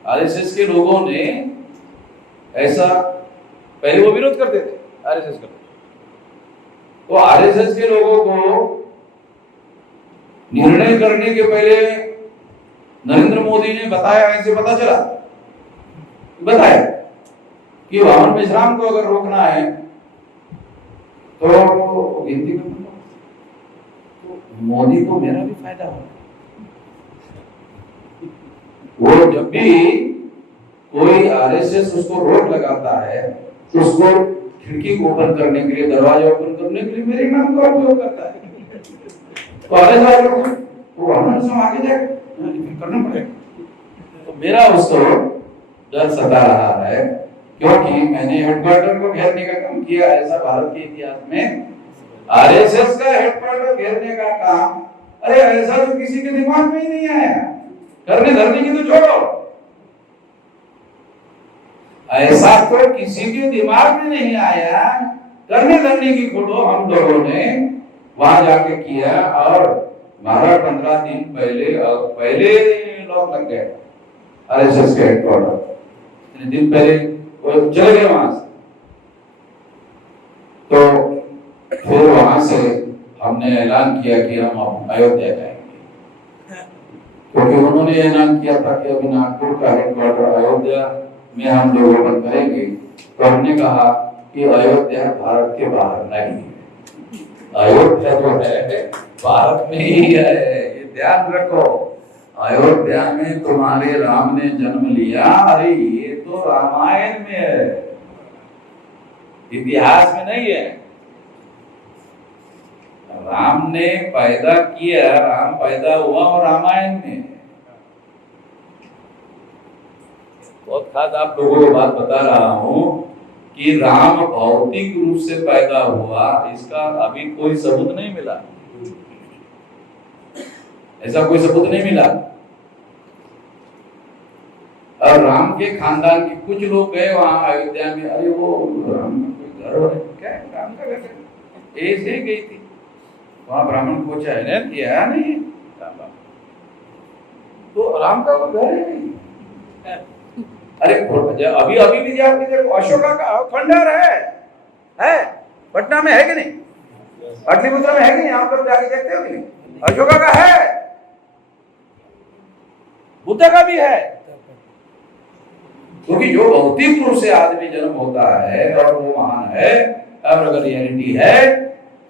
आरएसएस के लोगों ने ऐसा, पहले वो विरोध करते थे आरएसएस का, तो आरएसएस के लोगों को निर्णय करने के पहले नरेंद्र मोदी ने बताया, ऐसे पता चला बताया कि वामन विश्राम को अगर रोकना है तो गिनती में तो मोदी को मेरा भी फायदा होगा। वो जब भी कोई आरएसएस उसको रोक लगाता है तो उसको खिड़की को ओपन करने के लिए, दरवाजा ओपन करने के लिए मेरे नाम का उपयोग करता है। तो आरएसएस वो हमारे से आगे जाए करना पड़ेगा। तो मेरा उसको डर सता रहा है क्योंकि मैंने हेडक्वार्टर को घेरने का काम किया। ऐसा भारत के इतिहास में आरएसएस का हेडक्वार्टर घेरने का काम, अरे ऐसा तो किसी के दिमाग में ही नहीं आया। करने धरने की तो छोड़ो, ऐसा तो किसी के दिमाग में नहीं आया। करने धरने की छोड़ो, हम लोगों ने वहां जाके किया और 12-15 दिन पहले लोग लग गए आरएसएस के हेडक्वार्टर। इतने दिन पहले वो चले गए वहां से। तो फिर वहां से हमने ऐलान किया कि हम अयोध्या जाएंगे, क्योंकि उन्होंने ऐलान किया था कि अभी नागपुर का हेडक्वार्टर अयोध्या में हम लोग ओपन करेंगे। तो हमने कहा कि अयोध्या भारत के बाहर नहीं है, अयोध्या जो है भारत में ही है, ये ध्यान रखो। अयोध्या में तुम्हारे राम ने जन्म लिया, अरे ये तो रामायण में है, इतिहास में नहीं है। राम ने पैदा किया, राम पैदा हुआ और रामायण में। बहुत खास आप लोगों को बात बता रहा हूं कि राम भौतिक रूप से पैदा हुआ, इसका अभी कोई सबूत नहीं मिला, ऐसा कोई सबूत नहीं मिला। और राम के खानदान के कुछ लोग गए वहां अयोध्या में, अरे वो राम का कोई घर है क्या, राम का घर ऐसे ही गई थी वहां, ब्राह्मण को चाहे किया नहीं, तो राम का वो घर है नहीं। अरे अभी अभी भी जाके देखो, अशोका का खंडहर है पटना में, है कि नहीं, पाटलिपुत्र में है कि नहीं, आप लोग जाके देखते हो कि नहीं, अशोका का है, बुद्ध का भी है। क्योंकि जो भौतिक रूप से आदमी जन्म होता है और वो महान है और अगर रियलिटी है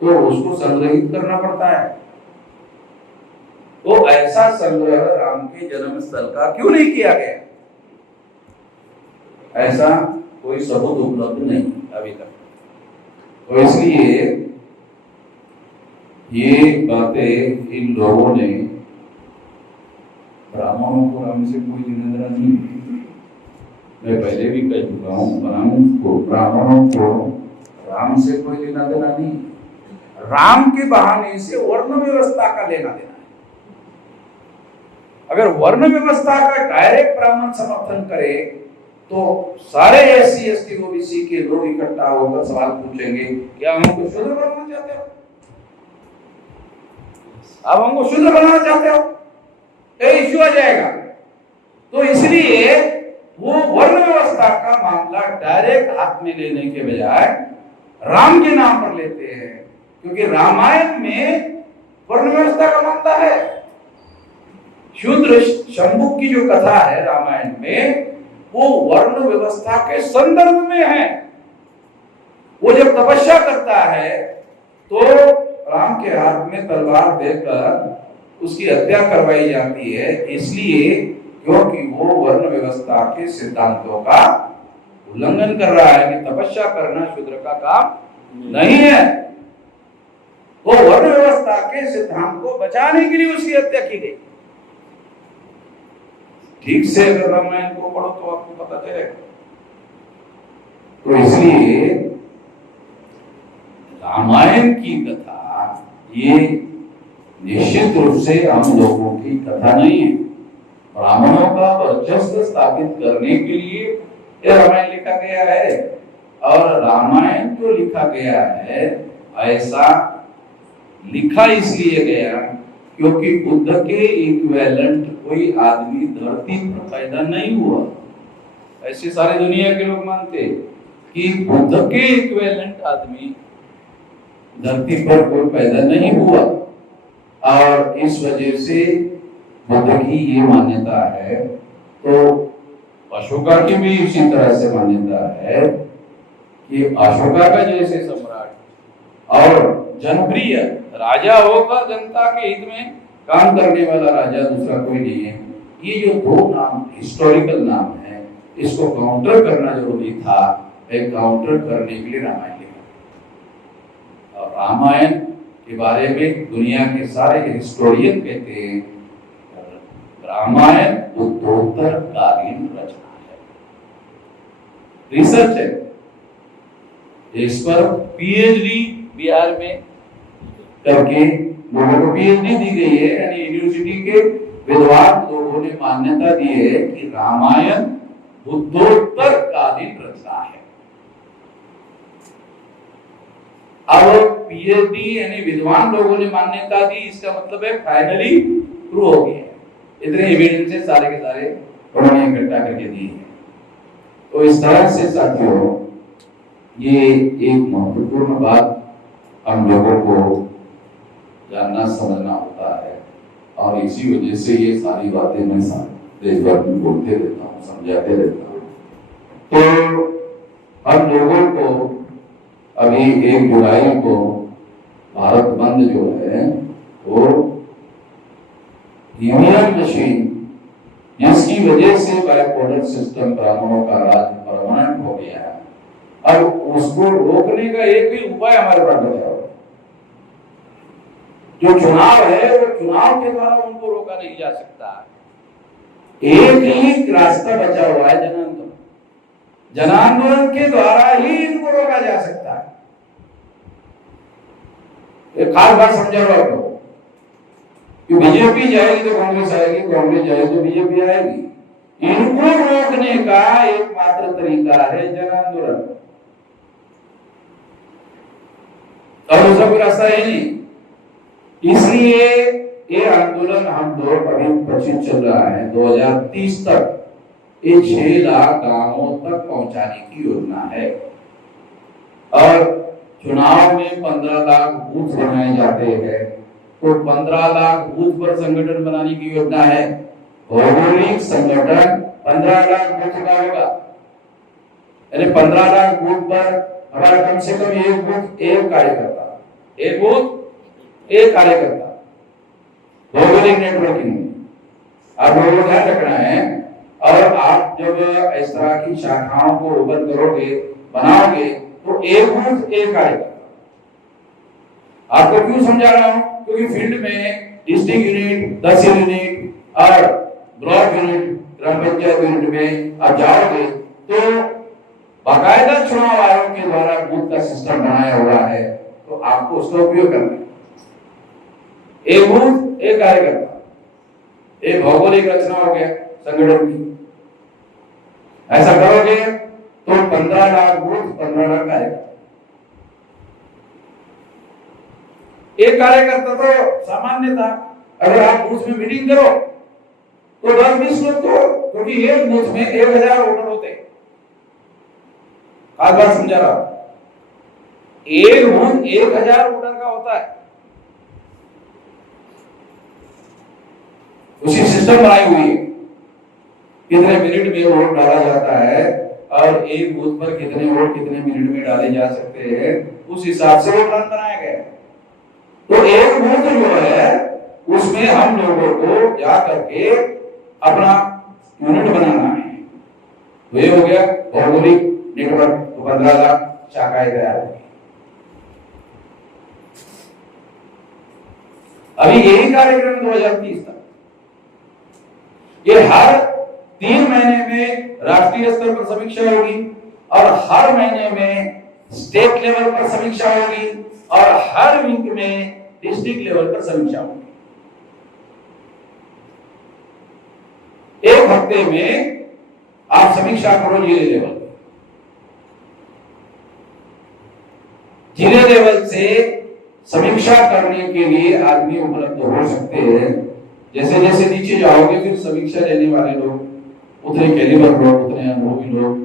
तो उसको संग्रहित करना पड़ता है। तो ऐसा संग्रह राम के जन्म स्थल का क्यों नहीं किया गया, ऐसा कोई सबूत उपलब्ध नहीं अभी तक। तो इसलिए ये बातें इन लोगों ने, ब्राह्मणों को राम से कोई लेना देना नहीं, मैं पहले भी कह चुका हूँ, ब्राह्मणों को राम से कोई लेना देना नहीं। राम के बहाने से वर्ण व्यवस्था का लेना देना है। अगर वर्ण व्यवस्था का डायरेक्ट ब्राह्मण समर्थन करे तो सारे एससी एसटी ओबीसी के लोग इकट्ठा होकर सवाल पूछेंगे, क्या हम हमको शूद्र बनाना चाहते हो, आप हमको शूद्र बनाना चाहते हो, ये इश्यू आ जाएगा। तो इसलिए वो वर्ण व्यवस्था का मामला डायरेक्ट हाथ में लेने के बजाय राम के नाम पर लेते हैं, क्योंकि रामायण में वर्ण व्यवस्था का मामला है। शूद्र शंभु की जो कथा है रामायण में, वो वर्ण व्यवस्था के संदर्भ में है। वो जब तपस्या करता है तो राम के हाथ में तलवार देकर उसकी हत्या करवाई जाती है, इसलिए क्योंकि वो वर्ण व्यवस्था के सिद्धांतों का उल्लंघन कर रहा है कि तपस्या करना शूद्र का काम नहीं है। वो वर्ण व्यवस्था के सिद्धांत को बचाने के लिए उसकी हत्या की गई। ठीक से अगर रामायण को पढ़ो तो आपको पता चलेगा। तो इसलिए रामायण की कथा ये निश्चित रूप से हम लोगों की कथा नहीं है। ब्राह्मणों का वर्चस्व स्थापित करने के लिए यह रामायण लिखा गया है, और रामायण जो लिखा गया है ऐसा लिखा इसलिए गया क्योंकि बुद्ध के इक्विवेलेंट कोई आदमी धरती पर पैदा नहीं हुआ। ऐसे सारे दुनिया के लोग मानते कि बुद्ध के इक्विवेलेंट आदमी धरती पर कोई पैदा नहीं हुआ, और इस वजह से बुद्ध की ये मान्यता है। तो अशोका की भी इसी तरह से मान्यता है कि अशोका का जैसे सम्राट और जनप्रिय राजा होकर जनता के हित में काम करने वाला राजा दूसरा कोई नहीं है। ये जो दो नाम हिस्टोरिकल नाम है, इसको काउंटर करना जरूरी था। एक काउंटर करने के लिए रामायण लिखा और रामायण के बारे में दुनिया के सारे हिस्टोरियन कहते हैं रामायण उत्तरोत्तर कालीन रचना है, रिसर्च है। इस पर पीएचडी बिहार में करके लोगों को पीएचडी दी गई है, यानी यूनिवर्सिटी के विद्वान लोगों ने मान्यता दी है कि रामायण बुद्धोत्तर कालीन रचना है। अब पीएचडी यानी विद्वान लोगों ने मान्यता दी, इसका मतलब है फाइनली प्रूव हो गया है। इतने एविडेंसेस सारे के सारे उन्होंने इकट्ठा करके दिए हैं। तो इस तरह से साथियों ये एक महत्वपूर्ण बात हम लोगों को जानना समझना होता है और इसी वजह से ये सारी बातें मैं देश भर में बोलते रहता हूँ, समझाते रहता हूँ। तो हम लोगों को अभी 1 जुलाई को भारत बंद जो है वो यूनियन मशीन जिसकी वजह से बाइपोलर सिस्टम ब्राह्मणों का राज परमानेंट हो गया है, अब उसको रोकने का एक भी उपाय हमारे पास बचा हुआ। जो चुनाव है वो चुनाव के द्वारा उनको रोका नहीं जा सकता। एक ही रास्ता बचा हुआ है, जनांदोलन। जनांदोलन के द्वारा ही इनको रोका जा सकता है। एक खास बात समझा रहा हूं कि बीजेपी जाएगी तो कांग्रेस आएगी, कांग्रेस जाएगी तो बीजेपी आएगी। इनको रोकने का एकमात्र तरीका है जनांदोलन, और दूसरा कोई रास्ता है नहीं। इसलिए ये आंदोलन हम लोग अभी 25 चल रहा है, 2030 तक ये 6 लाख गांवों तक पहुंचाने की योजना है। और चुनाव में 15 लाख बूथ बनाए जाते हैं, तो 15 लाख बूथ पर संगठन बनाने की योजना है। भौगोलिक संगठन 15 लाख बूथ का होगा, यानी 15 लाख बूथ पर हमारा कम से कम एक बूथ एक कार्यकर्ता, एक बूथ एक कार्यकर्ता। भौगोलिक नेटवर्किंग आप लोगों को ध्यान रखना है। और आप जब इस तरह की शाखाओं को ओपन करोगे, बनाओगे, तो एक बूथ एक कार्यकर्ता। आपको क्यों समझा रहा हूं? क्योंकि फील्ड में डिस्ट्रिक्ट यूनिट, तहसील यूनिट और ब्लॉक यूनिट, ग्राम पंचायत यूनिट में आप जाओगे तो बाकायदा चुनाव आयोग के द्वारा बूथ का सिस्टम बनाया हुआ है, तो आपको उसका उपयोग करना है। एक बूथ एक कार्यकर्ता, एक भौगोलिक रचना हो गया संगठन की। ऐसा करोगे तो 15 लाख बूथ, 15 लाख कार्यकर्ता। एक कार्यकर्ता तो सामान्य था, अगर आप बूथ में मीटिंग करो तो 10-20 लोग, तो क्योंकि एक बूथ में 1000 वोटर होते हैं। आज बात समझा रहा हूं, एक बूथ 1000 वोटर का होता है। उसी सिस्टम बनाई हुई है, कितने मिनट में वोट डाला जाता है और एक बूथ पर कितने वोट कितने मिनट में डाले जा सकते हैं, उस हिसाब से वो प्लान बनाया गया है। तो एक बूथ जो है उसमें हम लोगों को जा करके अपना यूनिट बनाना है। तो ये हो गया भौगोलिक नेटवर्क, तो 15 लाख शाखाएं तैयार होगी। अभी यही कार्यक्रम 2030 तक, ये हर 3 महीने में राष्ट्रीय स्तर पर समीक्षा होगी और हर महीने में स्टेट लेवल पर समीक्षा होगी और हर वीक में डिस्ट्रिक्ट लेवल पर समीक्षा होगी। एक हफ्ते में आप समीक्षा करो जिले लेवल। जिले लेवल से समीक्षा करने के लिए आदमी उपलब्ध हो सकते हैं। जैसे जैसे नीचे जाओगे फिर समीक्षा लेने वाले लोग उतने कैलिबर लोग, उतने अनुभवी लोग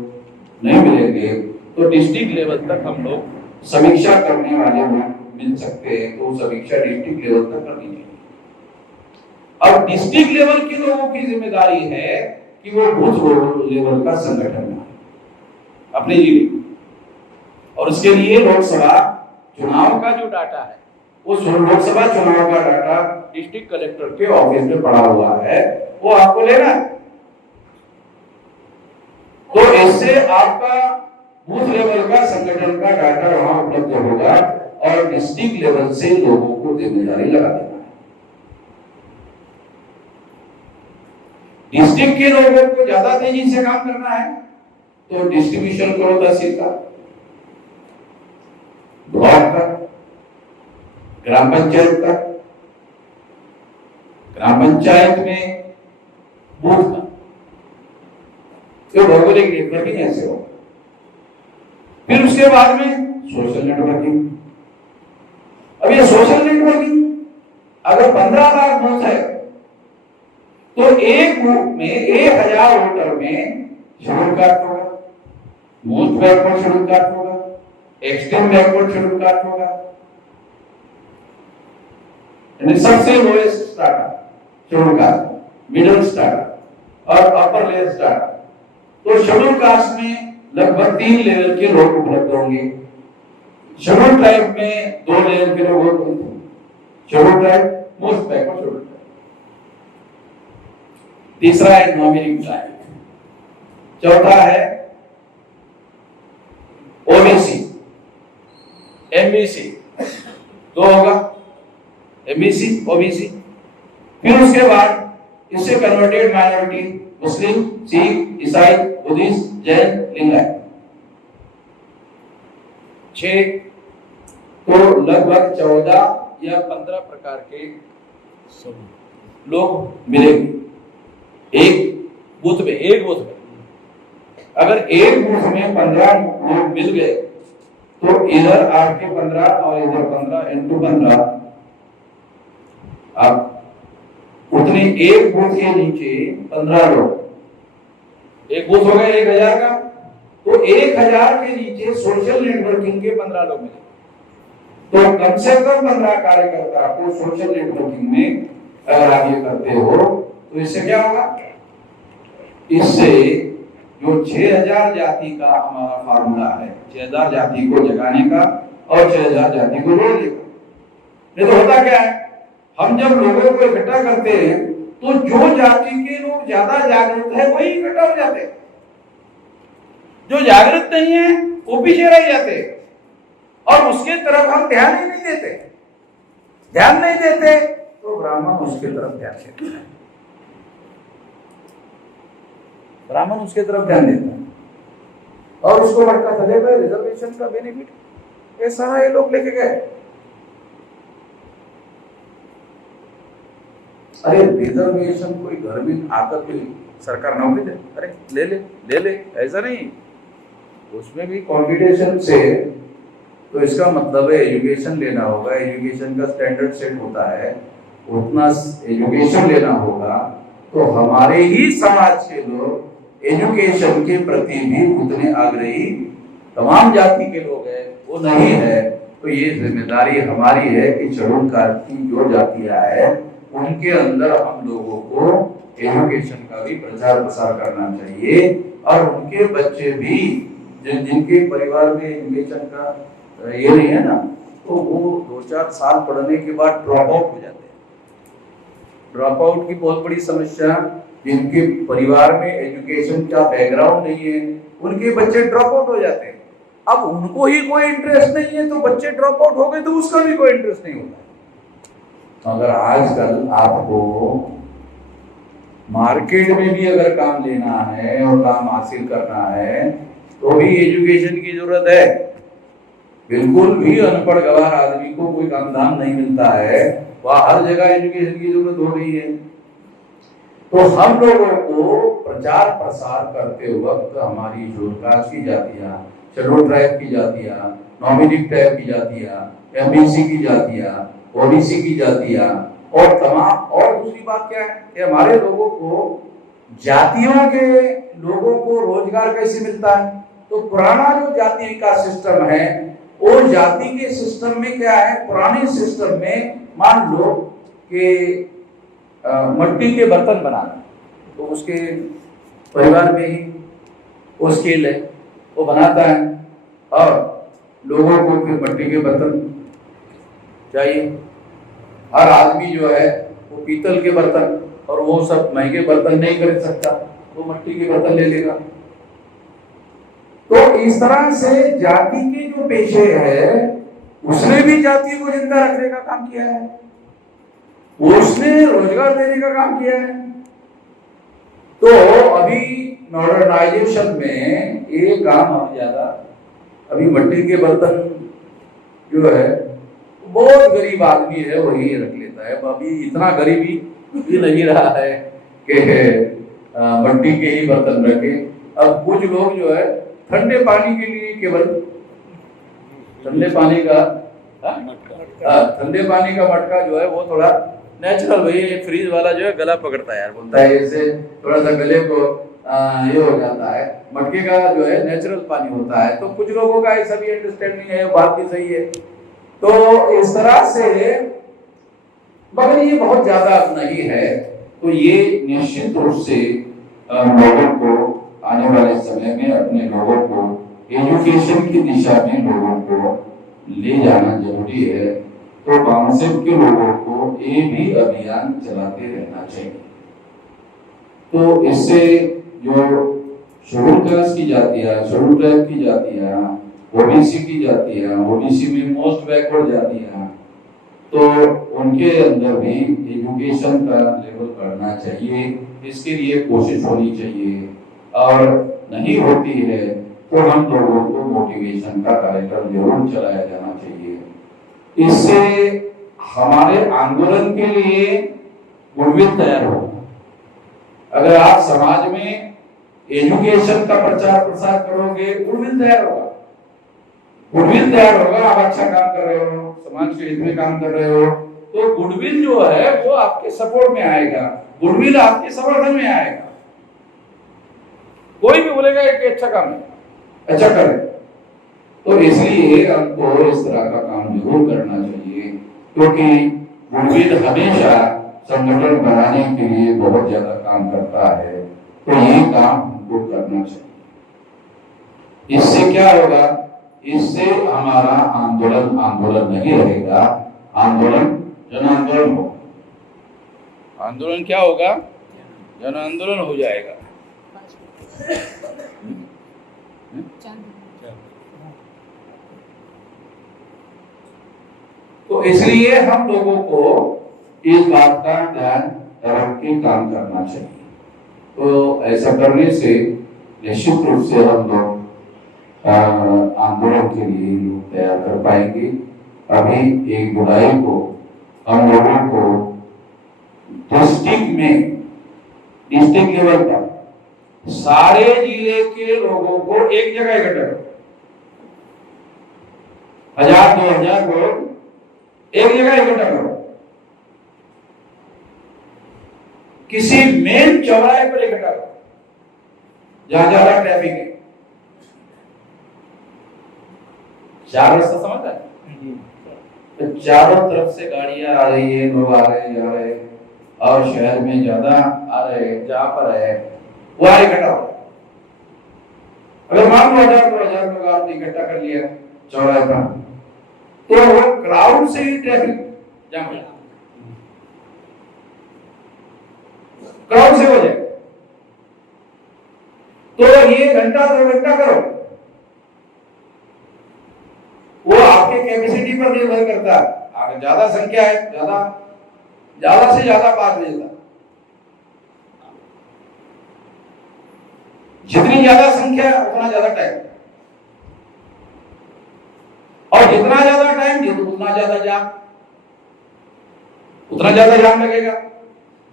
नहीं मिलेंगे, तो डिस्ट्रिक्ट लेवल तक हम लोग समीक्षा करने वाले लोग मिल सकते हैं। तो समीक्षा डिस्ट्रिक्ट लेवल तक करनी चाहिए। और डिस्ट्रिक्ट लेवल के लोगों की जिम्मेदारी है कि वो बूथ लेवल का संगठन है अपने जिले, और उसके लिए लोकसभा चुनाव का जो डाटा है, उस लोकसभा चुनाव का डाटा डिस्ट्रिक्ट कलेक्टर के ऑफिस में पड़ा हुआ है, वो आपको लेना है। तो इससे आपका बूथ लेवल का संगठन का डाटा वहां उपलब्ध होगा और डिस्ट्रिक्ट लेवल से लोगों को जिम्मेदारी लगा देना है। डिस्ट्रिक्ट के लोगों को ज्यादा तेजी से काम करना है तो डिस्ट्रीब्यूशन करो तहसील का, ब्लॉक का, ग्राम पंचायत का, ग्राम पंचायत में बूथ का, तो भौगोलिक नेटवर्किंग ऐसे हो। फिर उसके बाद में सोशल नेटवर्किंग। अब ये सोशल नेटवर्किंग अगर 15 लाख बूथ है तो एक बूथ में 1000 वोटर में शेड्यूल कास्ट होगा, मोस्ट बैकवर्ड शेड्यूल कास्ट होगा, एक्सट्रीम बैकवर्ड शेड्यूल कास्ट होगा, सबसे lowest starter schedule caste, middle starter और अपर लेयर स्टार्टर। तो शेड्यूल कास्ट में लगभग 3 लेवल के लोग उपलब्ध होंगे। शेड्यूल ट्राइब में 2 लेवल के लोग होंगे, schedule tribe, most backward schedule tribe. तीसरा है नॉमिनी ट्राइब, चौथा है ओबीसी, एमबीसी, 2 होगा, एमबीसी, ओबीसी। फिर उसके बाद इससे कन्वर्टेड माइनॉरिटी, मुस्लिम, सिख, ईसाई, बुद्धिस्ट, जैन, लिंगायत, 6। तो लगभग 14 या 15 प्रकार के लोग मिलेंगे एक बूथ में। अगर एक बूथ में 15 लोग मिल गए तो इधर आपके 15 और इधर 15 इंटू 15, आप उतने एक बूथ के नीचे 15 लोग, एक बूथ हो गया 1000 का, तो 1000 के नीचे सोशल नेटवर्किंग के 15 लोग मिले। तो कम से कम 15 कार्यकर्ता को सोशल नेटवर्किंग में अगर आप ये करते हो तो इससे क्या होगा, इससे जो 6000 जाति का हमारा फार्मूला है, 6000 जाति को जगाने का और 6000 जाति को जोड़ने का। नहीं तो होता क्या है, हम जब लोगों को इकट्ठा करते हैं तो जो जाति के लोग ज्यादा जागरूक है वही इकट्ठा हो जाते हैं, जो जागरूक नहीं है वो पीछे रह जाते हैं और उसके तरफ हम ध्यान ही नहीं देते। ध्यान नहीं देते तो ब्राह्मण उसके तरफ ध्यान देता है, ब्राह्मण उसके तरफ ध्यान देता है और उसको भटका चलेगा। रिजर्वेशन का बेनिफिट ये सारा ये लोग लेके गए। अरे रिजर्वेशन कोई घर में आकर कोई सरकार नौकरी दे, अरे ले ले, ऐसा नहीं, उसमें भी कंपटीशन से, तो इसका मतलब है एजुकेशन लेना होगा, एजुकेशन का स्टैंडर्ड सेट होता है, उतना एजुकेशन लेना होगा। तो हमारे ही समाज के लोग एजुकेशन के प्रति भी उतने आग्रही तमाम जाति के लोग हैं, वो नहीं है। तो ये जिम्मेदारी हमारी है कि शेड्यूल कास्ट की जो जातियां है उनके अंदर हम लोगों को एजुकेशन का भी प्रचार प्रसार करना चाहिए और उनके बच्चे भी जिनके परिवार में एजुकेशन का ये नहीं है ना, तो वो 2-4 साल पढ़ने के बाद ड्रॉप आउट हो जाते हैं। ड्रॉप आउट की बहुत बड़ी समस्या, जिनके परिवार में एजुकेशन का बैकग्राउंड नहीं है उनके बच्चे ड्रॉप आउट हो जाते हैं। अब उनको ही कोई इंटरेस्ट नहीं है तो बच्चे ड्रॉप आउट हो गए तो उसका भी कोई इंटरेस्ट नहीं होता। अगर आजकल आपको मार्केट में भी अगर काम लेना है और काम हासिल करना है तो भी एजुकेशन की जरूरत है। बिल्कुल भी अनपढ़ गवार आदमी को कोई काम धाम नहीं मिलता है, वह हर जगह एजुकेशन की जरूरत हो रही है। तो हम लोगों को प्रचार प्रसार करते वक्त हमारी शेड्यूल कास्ट की जातियां, शेड्यूल ट्राइब की जातियां, नॉमिनी ट्राइब की जातियां, एमबीसी की जातियां, ओबीसी की जातियां और तमाम, और दूसरी बात क्या है कि हमारे लोगों को, जातियों के लोगों को रोजगार कैसे मिलता है। तो पुराना जो जाति का सिस्टम है वो जाति के सिस्टम में क्या है, पुराने सिस्टम में मान लो कि मट्टी के बर्तन बनाना, तो उसके परिवार में ही वो स्किल है, वो बनाता है और लोगों को फिर मिट्टी के बर्तन चाहिए। हर आदमी जो है वो पीतल के बर्तन और वो सब महंगे बर्तन नहीं खरीद सकता, वो मिट्टी के बर्तन ले लेगा। तो इस तरह से जाति के जो पेशे है उसने भी जाति को जिंदा रखने का काम किया है, उसने रोजगार देने का काम किया है। तो अभी मॉडर्नाइजेशन में ये काम हम ज्यादा, अभी मिट्टी के बर्तन जो है बहुत गरीब आदमी है वही रख लेता है। अभी इतना गरीबी भी नहीं रहा है कि मिट्टी के ही बर्तन रखे। अब कुछ लोग जो है ठंडे पानी के लिए केवल ठंडे पानी का मटका जो है वो थोड़ा नेचुरल, वही फ्रीज वाला जो है गला पकड़ता है यार, बोलता है इससे थोड़ा सा गले को ये हो जाता है। मटके का जो है नेचुरल पानी होता है। तो कुछ लोगों का ऐसा भी अंडरस्टैंडिंग है, बात भी सही है। तो इस तरह से, मगर ये बहुत ज्यादा नहीं है। तो ये निश्चित रूप से लोगों को आने वाले समय में अपने लोगों को एजुकेशन की दिशा में लोगों को ले जाना जरूरी है। तो काउंसिल के लोगों को ये भी अभियान चलाते रहना चाहिए। तो इससे जो शेड्यूल कास्ट की जातियां, शेड्यूल ट्राइब की जातियां, ओबीसी की जातियां, ओबीसी में मोस्ट बैकवर्ड जातियां, तो उनके अंदर भी एजुकेशन का लेवल बढ़ना चाहिए। इसके लिए कोशिश होनी चाहिए और नहीं होती है तो हम लोगों को मोटिवेशन का कार्यक्रम जरूर चलाया जाना चाहिए। इससे हमारे आंदोलन के लिए गुडविल तैयार होगा। अगर आप समाज में एजुकेशन का प्रचार प्रसार करोगे, गुडविल तैयार होगा। गुडविल तैयार होगा, आप अच्छा काम कर रहे हो, समाज के हित में काम कर रहे हो, तो गुडविल जो है वो आपके सपोर्ट में आएगा, गुडविल आपके समर्थन में आएगा। कोई भी बोलेगा कि अच्छा काम है, अच्छा करें। तो इसलिए हमको इस तरह का काम जरूर करना चाहिए, क्योंकि गुडविल हमेशा संगठन बनाने के लिए बहुत ज्यादा काम करता है। तो ये काम हमको करना चाहिए। इससे क्या होगा, इससे हमारा आंदोलन आंदोलन नहीं रहेगा, आंदोलन जन आंदोलन होगा। आंदोलन क्या होगा, जन आंदोलन हो जाएगा। तो इसलिए हम लोगों को इस बात का ध्यान रख के काम करना चाहिए। तो ऐसा करने से निश्चित रूप से हम लोग आंदोलन के लिए लोग तैयार कर पाएंगे। अभी 1 जुलाई को हम लोगों को डिस्ट्रिक्ट लेवल पर सारे जिले के लोगों को एक जगह इकट्ठा करो, 1000-2000 लोग एक जगह इकट्ठा करो, किसी मेन चौराहे पर इकट्ठा करो जहां ज्यादा ट्रैफिक है। 4 रास्ता समझ है, तो चारों तरफ से गाड़ियां आ रही है, लोग आ रहे हैं, जा रहे हैं, और शहर में ज्यादा आ रहे हैं, जहां पर है वहां इकट्ठा हो। अगर मान लो 1000 लोग आपने इकट्ठा कर लिया चौराहे पर, तो वो क्राउड से ही ट्रैफिक जाम हो, क्राउड से हो जाए। तो ये घंटा 2 घंटा करो, वो आपके कैपेसिटी पर निर्भर करता है। अगर ज्यादा संख्या है, ज्यादा से ज्यादा बात भेजता, जितनी ज्यादा संख्या उतना ज्यादा टाइम, और जितना ज्यादा टाइम उतना ज्यादा जाम, उतना ज्यादा जाम लगेगा।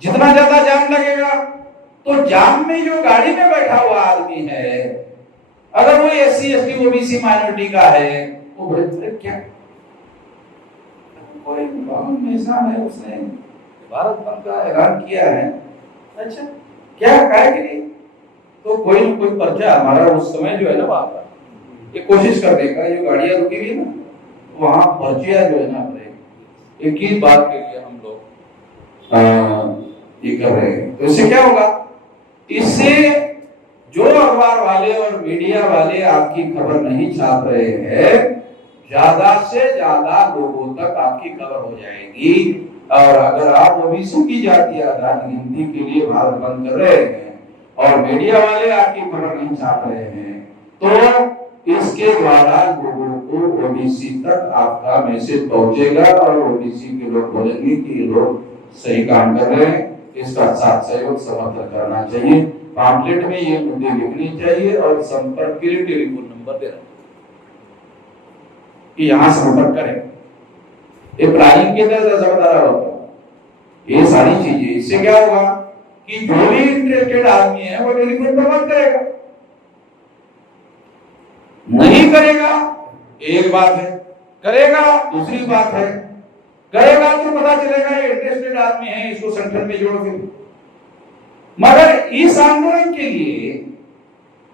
जितना ज्यादा जाम लगेगा तो जाम में जो गाड़ी में बैठा हुआ आदमी है, अगर वो SC ST OBC माइनॉरिटी का है, वो बोले क्या कोई ऐसा है, उसने भारत बंद का ऐलान किया है, अच्छा क्या है कि नहीं, तो कोई न कोई पर्चा हमारा उस समय जो है ना वहां पर ये कोशिश कर देगा, जो गाड़ियां रुकी हुई है ना वहां पर्चियां जो है ना अपने एक ही बात के लिए हम लोग ये कर रहे हैं। तो इससे क्या होगा, इससे मीडिया वाले आपकी खबर नहीं छाप रहे हैं, ज्यादा से ज्यादा लोगों तक आपकी खबर हो जाएगी। और अगर आप ओबीसी की जातीय आधार गिनती के लिए भारत बंद कर रहे हैं और मीडिया वाले आपकी खबर नहीं छाप रहे हैं, तो इसके द्वारा लोगों को ओबीसी तक आपका मैसेज पहुंचेगा और ओबीसी के लोग बोलेंगे कि ये लोग सही काम कर रहे हैं। इसका साथ सहयोग समर्थन करना चाहिए। पैम्फलेट में ये मुद्दे लिखने चाहिए और संपर्क के लिए टेलीफोन नंबर देना कि यहाँ संपर्क करें। ये प्लानिंग के तहत ऐसा बता रहा होगा। ये सारी चीजें, इससे क्या होगा कि जो भी इंटरेस्टेड आदमी है वो टेलीफोन पर बात करेगा। नहीं करेगा एक बात है, करेगा दूसरी बात है। करेगा तो पता चलेगा ये इंटरेस्टेड आदमी है, इसको संगठन में जोड़ के। मगर इस आंदोलन के लिए,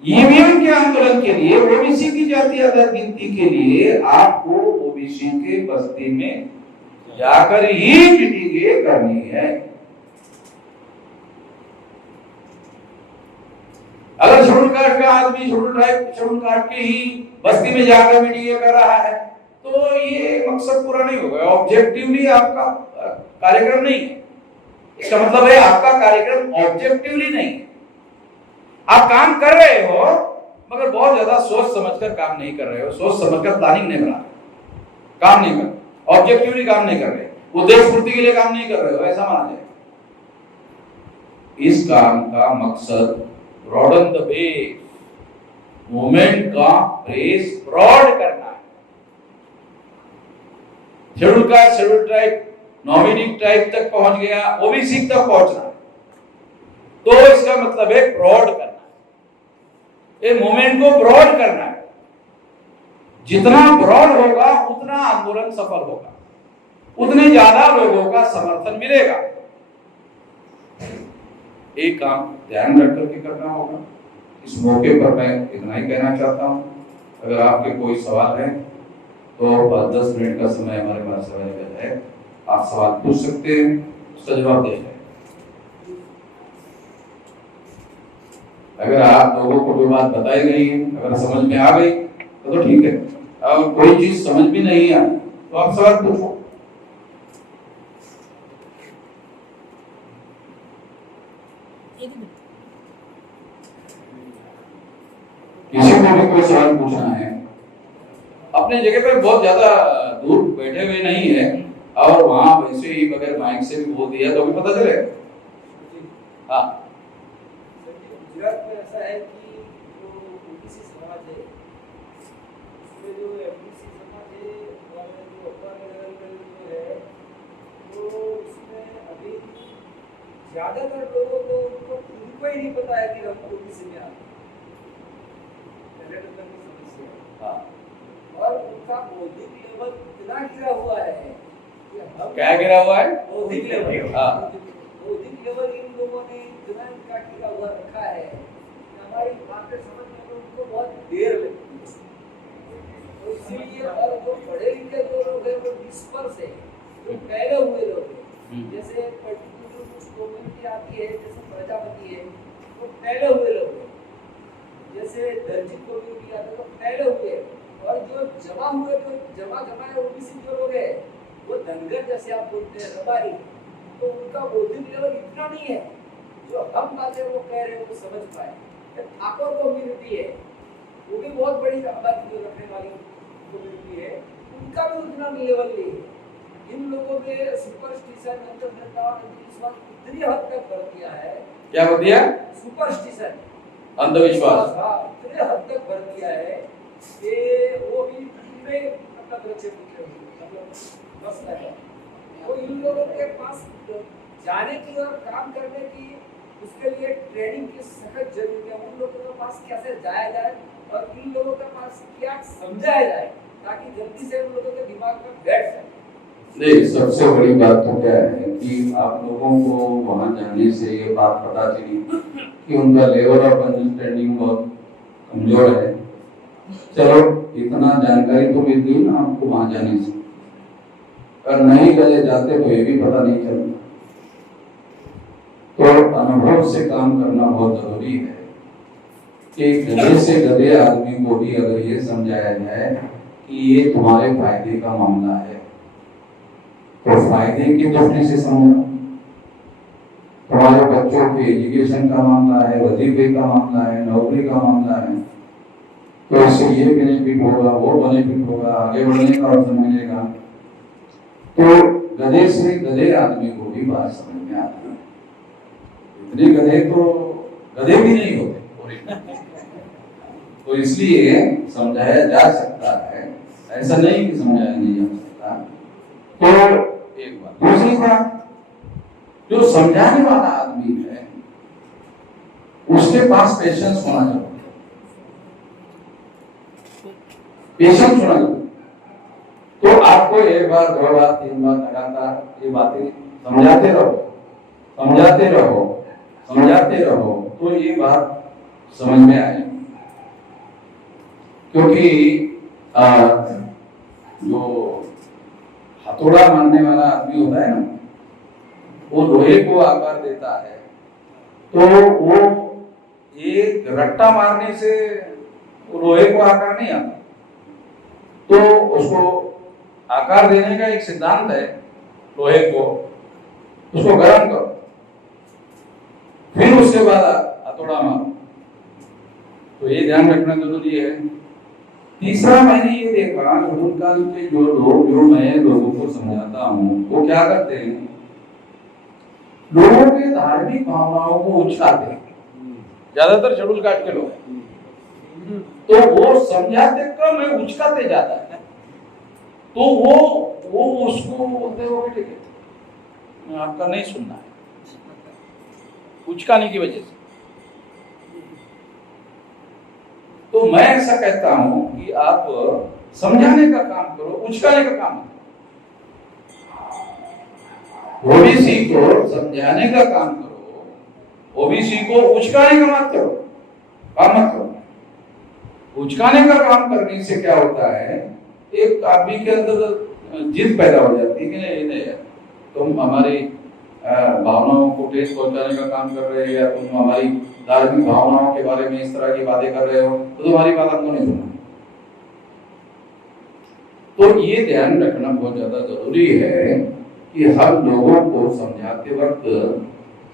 ईवीएम के आंदोलन के लिए, ओबीसी की जातीय आधार गिनती के लिए आपको ओबीसी के बस्ती में जाकर ही मीटिंगें करनी है। अगर शेड्यूल कास्ट का आदमी शेड्यूल कास्ट के ही बस्ती में जाकर मीटिंगें कर रहा है तो ये मकसद पूरा नहीं होगा। ऑब्जेक्टिवली आपका कार्यक्रम नहीं है। इसका मतलब है आपका कार्यक्रम ऑब्जेक्टिवली नहीं है। आप काम कर रहे हो मगर बहुत ज्यादा सोच समझकर काम नहीं कर रहे हो, सोच समझकर प्लानिंग नहीं बना, काम नहीं कर, ऑब्जेक्टिवली काम नहीं कर रहे, उद्देश्य पूर्ति के लिए काम नहीं कर रहे हो, ऐसा माना जाए। इस काम का मकसद ब्रॉडन द बेस, मूवमेंट का बेस ब्रॉड करना है। Schedule caste, schedule tribe, nominated tribe तक पहुंच गया, ओबीसी तक पहुंचना है, तो इसका मतलब है ब्रॉड करना है, ये मूवमेंट को ब्रॉड करना है। जितना ब्रॉड होगा उतना आंदोलन सफल होगा, उतने ज्यादा लोगों का समर्थन मिलेगा। एक काम ध्यान रख करके करना होगा। इस मौके पर मैं इतना ही कहना चाहता हूं। अगर आपके कोई सवाल है तो 10 मिनट का समय हमारे पास अवेलेबल है, आप सवाल पूछ सकते हैं, उसका जवाब दे जाए। अगर आप लोगों को कोई बात बताई गई है, अगर समझ में आ गई तो ठीक है। अगर कोई चीज समझ भी नहीं आई तो आप सवाल पूछो। किसी को भी कोई सवाल पूछना है, अपने जगह पे बहुत ज्यादा दूर बैठे हुए नहीं है और वहां वैसे ही बगैर माइक से भी बोल दिया तो भी पता चलेगा। हाँ, गुजरात में ऐसा है कि जो ओबीसी समाज है, उसमें जो एमबीसी समाज है और जो अपर लेवल में है, तो इसमें अभी ज्यादातर लोगों को उनको ही नहीं पता है कि हम ओबीसी में आते हैं। और उनका बौद्धिक लेवल इतना गिरा हुआ है कि हम क्या गिरा हुआ है? बौद्धिक लेवल। हाँ, बौद्धिक लेवल इन लोगों ने इतना इनका गिरा हुआ रखा है कि हमारी बातें समझने में उनको बहुत देर लगती है। तो इसीलिए और जो पढ़े लिखे जो लोग हैं वो डिस्पर्स है, जो पहले हुए लोग हैं, जैसे पर्टिकुलर कुछ कम्युनिटी आती है, जैसे प्रजापति है, वो पहले हुए लोग हैं। जैसे दर्जी कम्युनिटी आते तो पहले हुए, और जो जमा हुए, जो जमाए ओबीसी जो लोग हैं वो धनगर जैसे आप बोलते हैं रबारी, तो उनका बौद्धिक लेवल इतना नहीं है जो हम बातें वो कह रहे हैं वो समझ पाए। ठाकुर कम्युनिटी है, वो भी बहुत बड़ी आबादी जो रखने वाली कम्युनिटी है, उनका भी उतना लेवल नहीं है। इन लोगों में सुपरस्टिशन, अंधश्रद्धा, अंधविश्वास इतनी हद तक बढ़ गया है। क्या बढ़ दिया? सुपरस्टिशन, अंधविश्वास। हाँ, इतने हद तक बढ़ गया है कि वो भी इनमें मतलब बच्चे मतलब मसला है। वो इन लोगों के पास जाने की और काम करने की, उसके लिए ट्रेनिंग की सख्त जरूरत है। उन लोगों के पास कैसे जाया जाए और इन लोगों के पास क्या समझाया जाए ताकि जल्दी से उन लोगों के दिमाग में बैठ सके। नहीं, सबसे बड़ी बात तो क्या है कि आप लोगों को वहां जाने से ये बात पता चली कि उनका लेवल ऑफ अंडरस्टैंडिंग बहुत कमजोर है। चलो, इतना जानकारी तो मिल गई ना आपको वहां जाने से, और नहीं गए जाते तो ये भी पता नहीं चलता। तो अनुभव से काम करना बहुत जरूरी है। कि गधे से गधे आदमी को भी अगर ये समझाया जाए कि ये तुम्हारे फायदे का मामला है, तो फायदे की दृष्टि से समझो। तुम्हारे बच्चों के एजुकेशन का मामला है, वजीफे का मामला है, नौकरी का मामला है, तो इससे ये बेनिफिट होगा, वो बेनिफिट होगा, आगे बढ़ने का अवसर मिलेगा। तो गधे से गधे आदमी को भी बात समझ में आती है। इतने गधे तो गधे भी नहीं होते, तो इसलिए समझाया जा सकता है, ऐसा नहीं कि समझाया नहीं जा सकता। तो एक बात। दूसरी बात, जो समझाने वाला आदमी है उसके पास पेशेंस होना चाहिए। पेशेंस होना चाहिए। तो आपको एक बार, दो बार, तीन बार लगातार ये बातें समझाते रहो, समझाते रहो, समझाते रहो, तो ये बात समझ में आएगी। क्योंकि जो हथौड़ा मारने वाला आदमी होता है ना, वो लोहे को आकार देता है, तो वो एक रट्टा मारने से लोहे को आकार नहीं आता। तो उसको आकार देने का एक सिद्धांत है, लोहे को उसको गर्म करो, फिर उसके बाद हथौड़ा मारो। तो ये ध्यान रखना जरूरी है। तीसरा, मैंने ये देखा काल के जो लोग, जो मैं लोगों को समझाता हूँ, वो क्या करते हैं, लोगों के धार्मिक भावनाओं को उछालते हैं। ज्यादातर शेड्यूल कास्ट के लोग, तो वो समझाते कम है, उचकाते ज्यादा है। तो वो उसको बोलते हो ठीक है, आपका नहीं सुनना है, उचकाने की वजह से। तो मैं ऐसा कहता हूं कि आप समझाने का काम करो, उचकाने का काम करो। ओबीसी को समझाने का काम करो, ओबीसी को उचकाने का मत करो, काम मत करो। उचकाने का काम करने से क्या होता है, एक आदमी के अंदर जिद पैदा हो जाती है कि नहीं, तुम हमारी भावनाओं को ठेस पहुंचाने का काम कर रहे हो, या तुम हमारी धार्मिक भावनाओं के बारे में इस तरह की बातें कर रहे हो, तो तुम्हारी बात हमको नहीं सुनना। तो ये ध्यान रखना बहुत ज्यादा जरूरी है कि हर लोगों को समझाते वक्त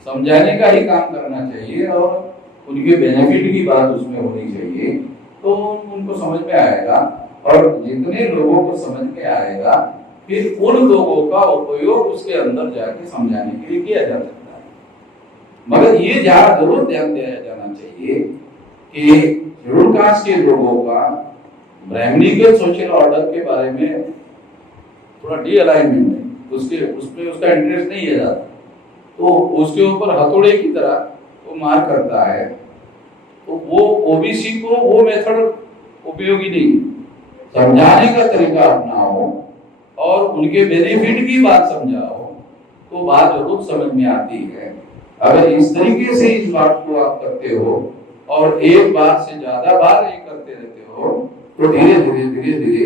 समझाने का ही काम करना चाहिए, और उनके बेनिफिट की बात उसमें होनी चाहिए, तो उनको समझ में आएगा। और जितने लोगों को समझ में आएगा, फिर उन लोगों का उपयोग उसके अंदर जाके समझाने के लिए किया जा सकता है। मगर ये जरूर ध्यान दिया जाना चाहिए कि शेड्यूल कास्ट के लोगों का ब्राह्मणिकल सोशल ऑर्डर के बारे में थोड़ा डी अलाइनमेंट है, उसमें उसका इंटरेस्ट नहीं है ज्यादा, तो उसके ऊपर हथौड़े की तरह वो मार करता है। तो वो ओबीसी को वो मेथड उपयोगी नहीं। समझाने का तरीका अपनाओ और उनके बेनिफिट की बात समझाओ, तो बात जरूर समझ में आती है। अगर इस तरीके से इस बात को आप करते हो और एक बार से ज्यादा बार ये करते रहते हो, तो धीरे धीरे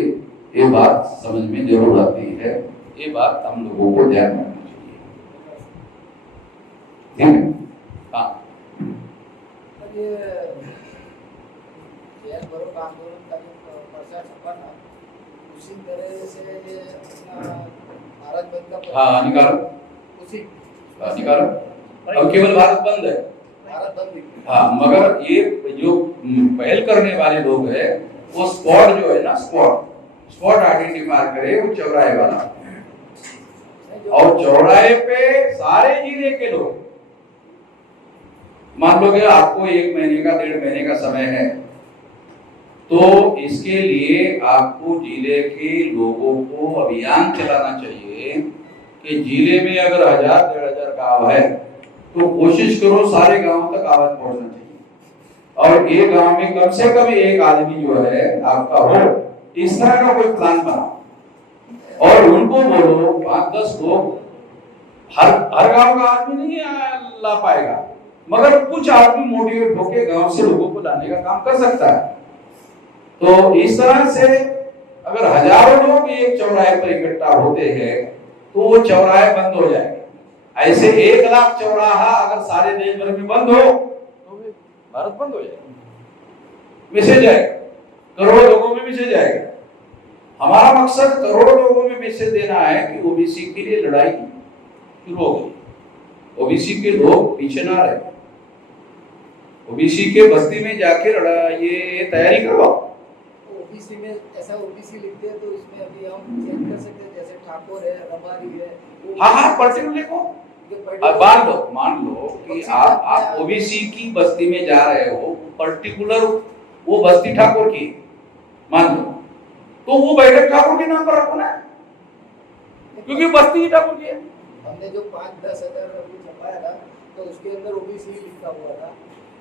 ये बात समझ में जरूर आती है। ये बात हम लोगों को ध्यान रखना चाहिए। ठीक है? हाँ, उसी तरह से ये भारत बंद का, हाँ निकालो, निकालो। अब केवल भारत बंद है, भारत बंद। हाँ, मगर ये जो पहल करने वाले लोग हैं, वो स्पॉट जो है ना, स्पॉट आइडेंटिफाई करे, वो चौराहे वाला, और चौराहे पे सारे जिले के लोग, मान लो कि आपको 1 महीने का 1.5 महीने का समय है, तो इसके लिए आपको जिले के लोगों को अभियान चलाना चाहिए कि जिले में अगर 1000-1500 गांव है, तो कोशिश करो सारे गांव तक आवाज पहुंचना चाहिए, और एक गांव में कम से कम एक आदमी जो है आपका हो, इस तरह का कोई प्लान बनाओ, और उनको बोलो 5-10 लोग, हर गांव का आदमी नहीं ला पाएगा, मगर कुछ आदमी मोटिवेट होकर गांव से लोगों को लाने का काम कर सकता है। तो इस तरह से अगर हजारों लोग एक चौराहे पर इकट्ठा होते हैं, तो वो चौराहे बंद हो जाएंगे। ऐसे 1 लाख चौराहा अगर सारे देश भर में बंद हो, तो भारत बंद हो जाएगा। मैसेज आएगा, करोड़ों लोगों में मैसेज आएगा। हमारा मकसद करोड़ों लोगों में मैसेज देना है कि ओबीसी के लिए लड़ाई शुरू हो गई, ओबीसी के लोग पीछे ना रहे, ओबीसी के बस्ती में जाके लड़ा ये तैयारी करवाओ। ओबीसी में ऐसा ओबीसी लिखते हैं तो इसमें अभी हम चेंज कर सकते हैं, जैसे ठाकुर है, रबारी है। हाँ पर्टिकुलर लिखो। अब मान लो कि आप ओबीसी की बस्ती में जा रहे हो, पर्टिकुलर वो बस्ती ठाकुर की मान लो, तो वो बैठक ठाकुर के नाम पर रखो ना, क्योंकि बस्ती ही ठाकुर की है। हमने जो 5-10 हजार अभी छपाया था तो उसके अंदर ओबीसी लिखा हुआ था।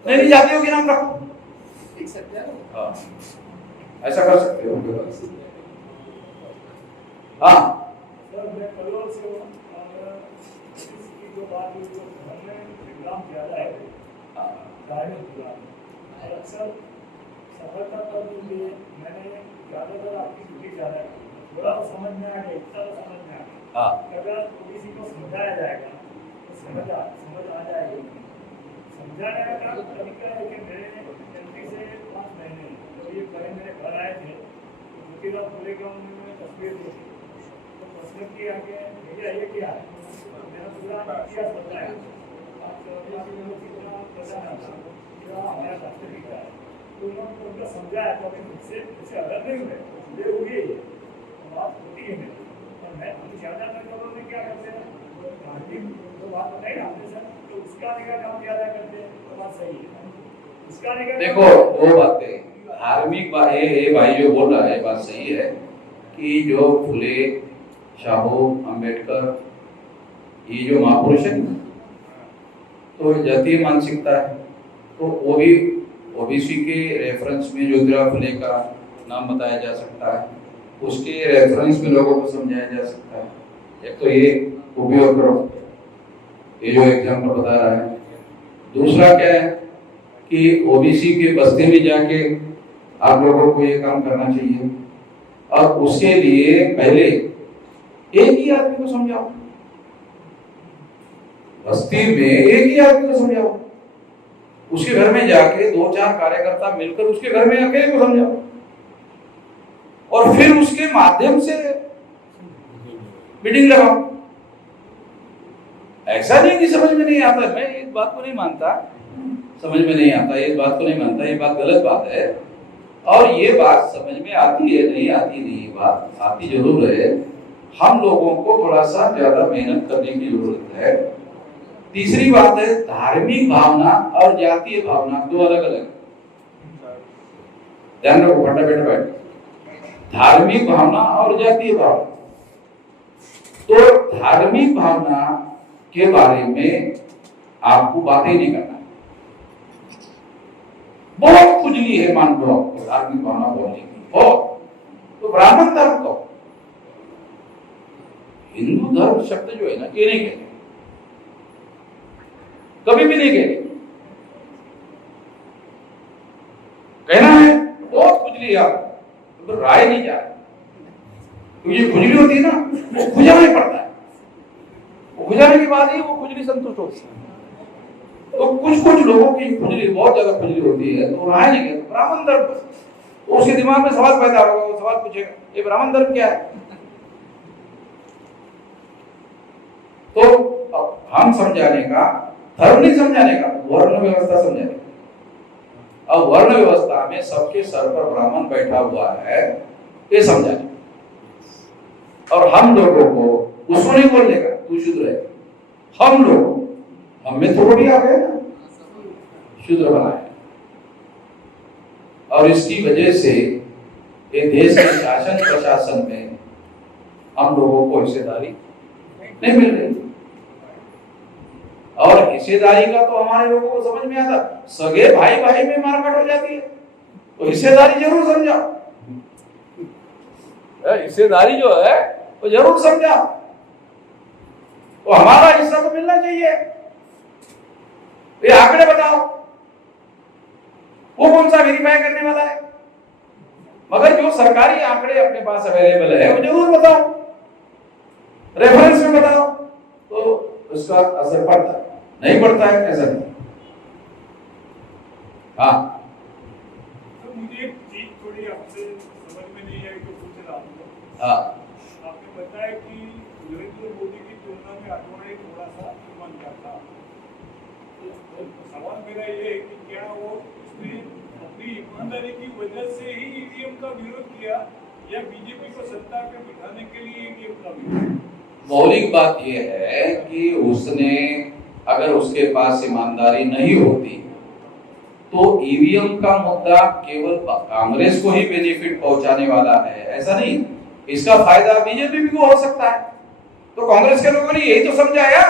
नहीं जातियों के नाम रखो, लिख सकते हैं ना। हाँ ऐसा कर सकते हो। हाँ सर मैं कलोल से हूँ और इसकी जो बात हुई तो हमने ग्राम ज़्यादा है धार्मिक ग्राम, और अक्सर सफलता करने के लिए मैंने ज़्यादातर आपकी ड्यूटी ज़्यादा की, थोड़ा तो समझ में आ गया, इतना तो समझ में आ गया। हाँ अगर किसी को समझाया जाएगा तो समझ आ जाएगी। समझाने का काम तरीका है कि मेरे एमपी से 5 महीने तो ये कहीं मेरे घर आए थे, ज्योतिराव फुले का उन्होंने तस्वीर देखी तो प्रश्न किया कि भैया ये क्या है, मेरा पूरा इतिहास बताया, आप कितना प्रधान था, क्या हमारा राष्ट्रपति क्या है, तो उन्होंने उनको समझाया तो अभी मुझसे अलग नहीं हुए, जुड़े हुए ही बात होती है मेरी। और मैं हम ज़्यादातर लोगों में क्या करते हैं, धार्मिक जो बात बताई ना आपने सर, तो उसका निकाल हम ज़्यादा करते हैं, तो बात सही है। उसका निकाल देखो दो बातें, धार्मिक ये भाई जो बोल रहा है बात सही है कि जो फुले शाहू अंबेडकर ये जो महापुरुष है तो जातीय मानसिकता है, तो वो भी ओबीसी के रेफरेंस में ज्योतिराव फुले का नाम बताया जा सकता है, उसके रेफरेंस में लोगों को समझाया जा सकता है। एक तो ये उपयोग करो, ये जो एग्जाम्पल बता रहा है। दूसरा क्या है कि ओबीसी के बस्ती में जाके आप लोगों को ये काम करना चाहिए, और उसके लिए पहले एक ही आदमी को समझाओ, बस्ती में एक ही आदमी को समझाओ, उसके घर में जाके 2-4 कार्यकर्ता मिलकर उसके घर में अकेले को समझाओ, और फिर उसके माध्यम से मीटिंग लगाओ। ऐसा नहीं कि समझ में नहीं आता, मैं इस बात को नहीं मानता, समझ में नहीं आता इस बात को नहीं मानता, ये बात गलत बात है। और ये बात समझ में आती है नहीं आती नहीं, बात आती जरूर है। हम लोगों को थोड़ा सा ज्यादा मेहनत करने की जरूरत है। तीसरी बात है, धार्मिक भावना और जातीय भावना दो अलग अलग, ध्यान रखो फटाफट। धार्मिक भावना और जातीय भावना, तो धार्मिक भावना के बारे में आपको बातें नहीं करना, बहुत खुजली है मान लो आपको धार्मिक भावना बोलने की बहुत, तो ब्राह्मण धर्म को हिंदू धर्म शब्द जो है ना ये नहीं कहते, कभी भी नहीं कहते। कहना है बहुत खुजली है आप, तो राय नहीं जा रहा, क्योंकि खुजली होती है ना वो खुजाना ही पड़ता है, वो खुजाने के बाद ही वो खुजली संतुष्ट होती है। तो कुछ लोगों की खुजली बहुत ज्यादा खुजली होती है तो राय नहीं कहते ब्राह्मण धर्म, तो उसके दिमाग में सवाल पैदा होगा, वो सवाल पूछेगा ये ब्राह्मण धर्म क्या है। तो हम समझाने का, धर्म नहीं समझाने का, वर्ण व्यवस्था समझाने का। अब वर्ण व्यवस्था में सबके सर पर ब्राह्मण बैठा हुआ है ये समझाने, और हम लोगों को उसको नहीं बोलने का तू शुद्र है, हम लोग हमें थोड़ी आ गए ना शुद्र बनाए, और इसकी वजह से ये देश के शासन प्रशासन में हम लोगों को हिस्सेदारी नहीं मिल रही, और हिस्सेदारी का तो हमारे लोगों को समझ में आता, सगे भाई भाई में मारकाट हो जाती है, तो हिस्सेदारी जरूर समझाओ, हिस्सेदारी जो है वो जरूर समझाओ, तो हमारा हिस्सा तो मिलना चाहिए। ये आंकड़े बताओ, वो कौन सा वेरीफाई करने वाला है, मगर जो सरकारी आंकड़े अपने पास अवेलेबल है वो जरूर बताओ, रेफरेंस में बताओ, तो उसका असर पड़ता है, नहीं पड़ता है ऐसा नहीं। हाँ तो हाँ आपने बताया कि नरेंद्र मोदी की तुलना में आडवाणी थोड़ा सा ईमानदार था। तो सवाल मेरा ये है कि क्या वो उसने अपनी ईमानदारी की वजह से ही ईवीएम का विरोध किया या बीजेपी को सत्ता पे बिठाने के लिए ईवीएम का विरोध? मौलिक बात यह है कि उसने अगर उसके पास ईमानदारी नहीं होती तो ईवीएम का मुद्दा केवल कांग्रेस को ही बेनिफिट पहुंचाने वाला है, ऐसा नहीं। इसका फायदा बीजेपी को हो सकता है। तो कांग्रेस के लोगों ने यही तो समझाया,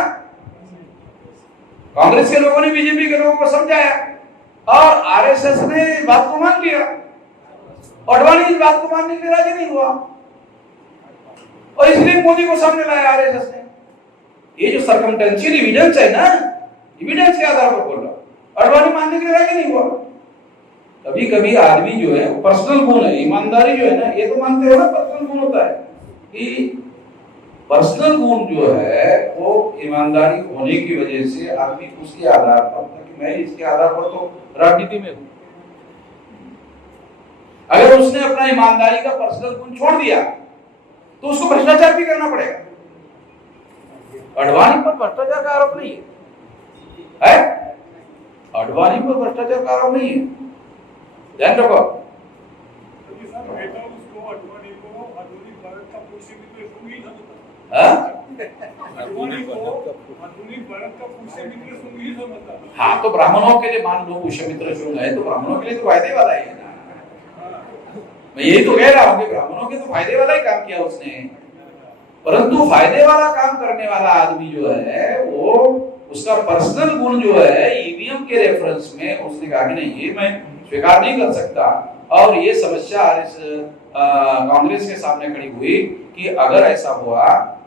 कांग्रेस के लोगों ने बीजेपी के लोगों को समझाया और आरएसएस ने इस बात को मान लिया। अडवाणी इस बात को मानने के लिए राजी नहीं हुआ और इसलिए मोदी को सामने लाया आरएसएस ने। ये जो सर्कमटेंशियल एविडेंस है ना, एविडेंस के आधार पर बोल रहा, अडवाणी मानने के लिए राजी नहीं हुआ। कभी कभी आदमी जो है पर्सनल गुण है, ईमानदारी जो है ना, ये तो मानते हो ना पर्सनल गुण होता है कि पर्सनल गुण जो है वो ईमानदारी होने की वजह से आदमी उसके आधार पर, कि मैं इसके आधार पर तो राजनीति में हूं। अगर उसने अपना ईमानदारी का पर्सनल गुण छोड़ दिया तो उसको भ्रष्टाचार भी करना पड़ेगा। अडवाणी पर भ्रष्टाचार का आरोप नहीं है, अडवाणी पर भ्रष्टाचार का आरोप नहीं है, ध्यान रखो। अडवाणी को आधुनिक भारत का पुरुष मित्र सुनी आधुनिक भारत का पुरुष मित्र सुनी समझता। हाँ तो ब्राह्मणों के लिए मान लो पुरुष मित्र शुंग है तो ब्राह्मणों के लिए तो फायदे वाला है ना। मैं यही तो कह रहा हूँ कि ब्राह्मणों के तो फायदे वाला ही काम किया उसने, परंतु फायदे वाला काम करने वाला आदमी जो है वो उसका पर्सनल गुण जो है ईवीएम के रेफरेंस में उसने कहा कि नहीं ये मैं स्वीकार नहीं कर सकता। और ये समस्या कांग्रेस के सामने खड़ी हुई कि अगर ऐसा हुआ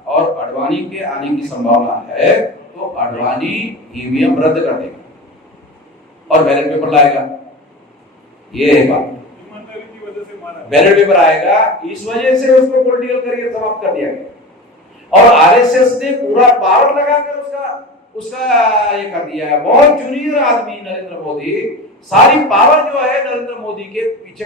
और अडवाणी के आने की संभावना है तो अडवाणी ईवीएम रद्द कर देगा और बैलेट पेपर लाएगा। ये है बात, बैलेट पेपर आएगा, इस वजह से उसको पॉलिटिकल करियर समाप्त कर दिया गया। और आरएसएस ने पूरा पावर लगाकर उसका ये कर दिया है। बहुत जूनियर आदमी नरेंद्र मोदी, सारी पावर जो है नरेंद्र मोदी के पीछे